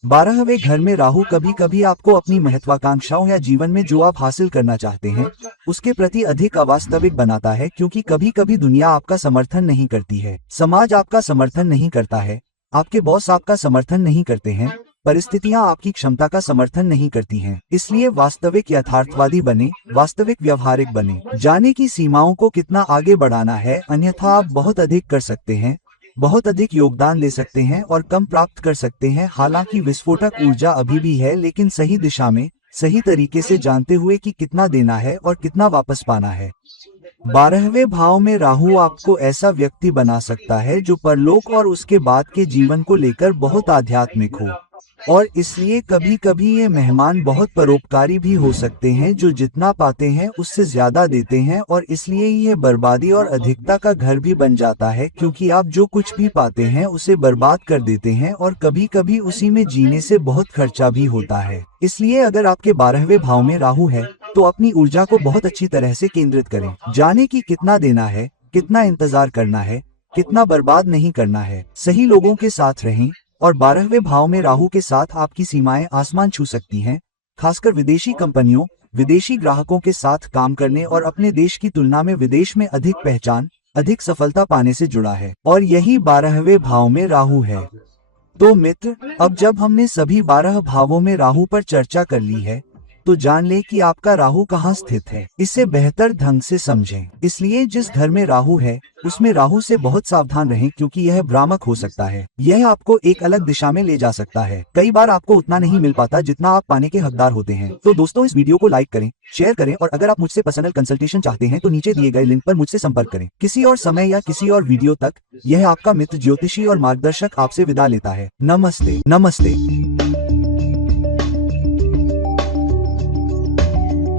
12वें घर में राहु कभी कभी आपको अपनी महत्वाकांक्षाओं या जीवन में जो आप हासिल करना चाहते हैं उसके प्रति अधिक अवास्तविक बनाता है, क्योंकि कभी कभी दुनिया आपका समर्थन नहीं करती है, समाज आपका समर्थन नहीं करता है, आपके बॉस आपका समर्थन नहीं करते हैं, परिस्थितियां आपकी क्षमता का समर्थन नहीं करती हैं। इसलिए वास्तविक यथार्थवादी बने, वास्तविक व्यवहारिक बने, जाने की सीमाओं को कितना आगे बढ़ाना है, अन्यथा आप बहुत अधिक कर सकते हैं, बहुत अधिक योगदान दे सकते हैं और कम प्राप्त कर सकते हैं। हालांकि विस्फोटक ऊर्जा अभी भी है, लेकिन सही दिशा में, सही तरीके से जानते हुए कि कितना देना है और कितना वापस पाना है। 12वें भाव में राहु आपको ऐसा व्यक्ति बना सकता है जो परलोक और उसके बाद के जीवन को लेकर बहुत आध्यात्मिक हो, और इसलिए कभी कभी ये मेहमान बहुत परोपकारी भी हो सकते हैं, जो जितना पाते हैं उससे ज्यादा देते हैं, और इसलिए यह बर्बादी और अधिकता का घर भी बन जाता है, क्योंकि आप जो कुछ भी पाते हैं उसे बर्बाद कर देते हैं, और कभी कभी उसी में जीने से बहुत खर्चा भी होता है। इसलिए अगर आपके 12वें भाव में राहु है तो अपनी ऊर्जा को बहुत अच्छी तरह से केंद्रित करें। जाने कि कितना देना है, कितना इंतजार करना है, कितना बर्बाद नहीं करना है। सही लोगों के साथ रहें, और 12वें भाव में राहु के साथ आपकी सीमाएं आसमान छू सकती हैं। खासकर विदेशी कंपनियों, विदेशी ग्राहकों के साथ काम करने और अपने देश की तुलना में विदेश में अधिक पहचान, अधिक सफलता पाने से जुड़ा है, और यही 12वें भाव में राहु है। तो मित्र, अब जब हमने सभी 12 भावों में राहु पर चर्चा कर ली है, तो जान ले कि आपका राहु कहाँ स्थित है। इसे बेहतर ढंग से समझें। इसलिए जिस घर में राहु है उसमें राहु से बहुत सावधान रहें, क्योंकि यह भ्रामक हो सकता है। यह आपको एक अलग दिशा में ले जा सकता है। कई बार आपको उतना नहीं मिल पाता जितना आप पाने के हकदार होते हैं। तो दोस्तों, इस वीडियो को लाइक करें, शेयर करें, और अगर आप मुझसे पर्सनल कंसल्टेशन चाहते हैं तो नीचे दिए गए लिंक पर मुझसे संपर्क करें। किसी और समय या किसी और वीडियो तक यह आपका मित्र ज्योतिषी और मार्गदर्शक आपसे विदा लेता है। नमस्ते। नमस्ते।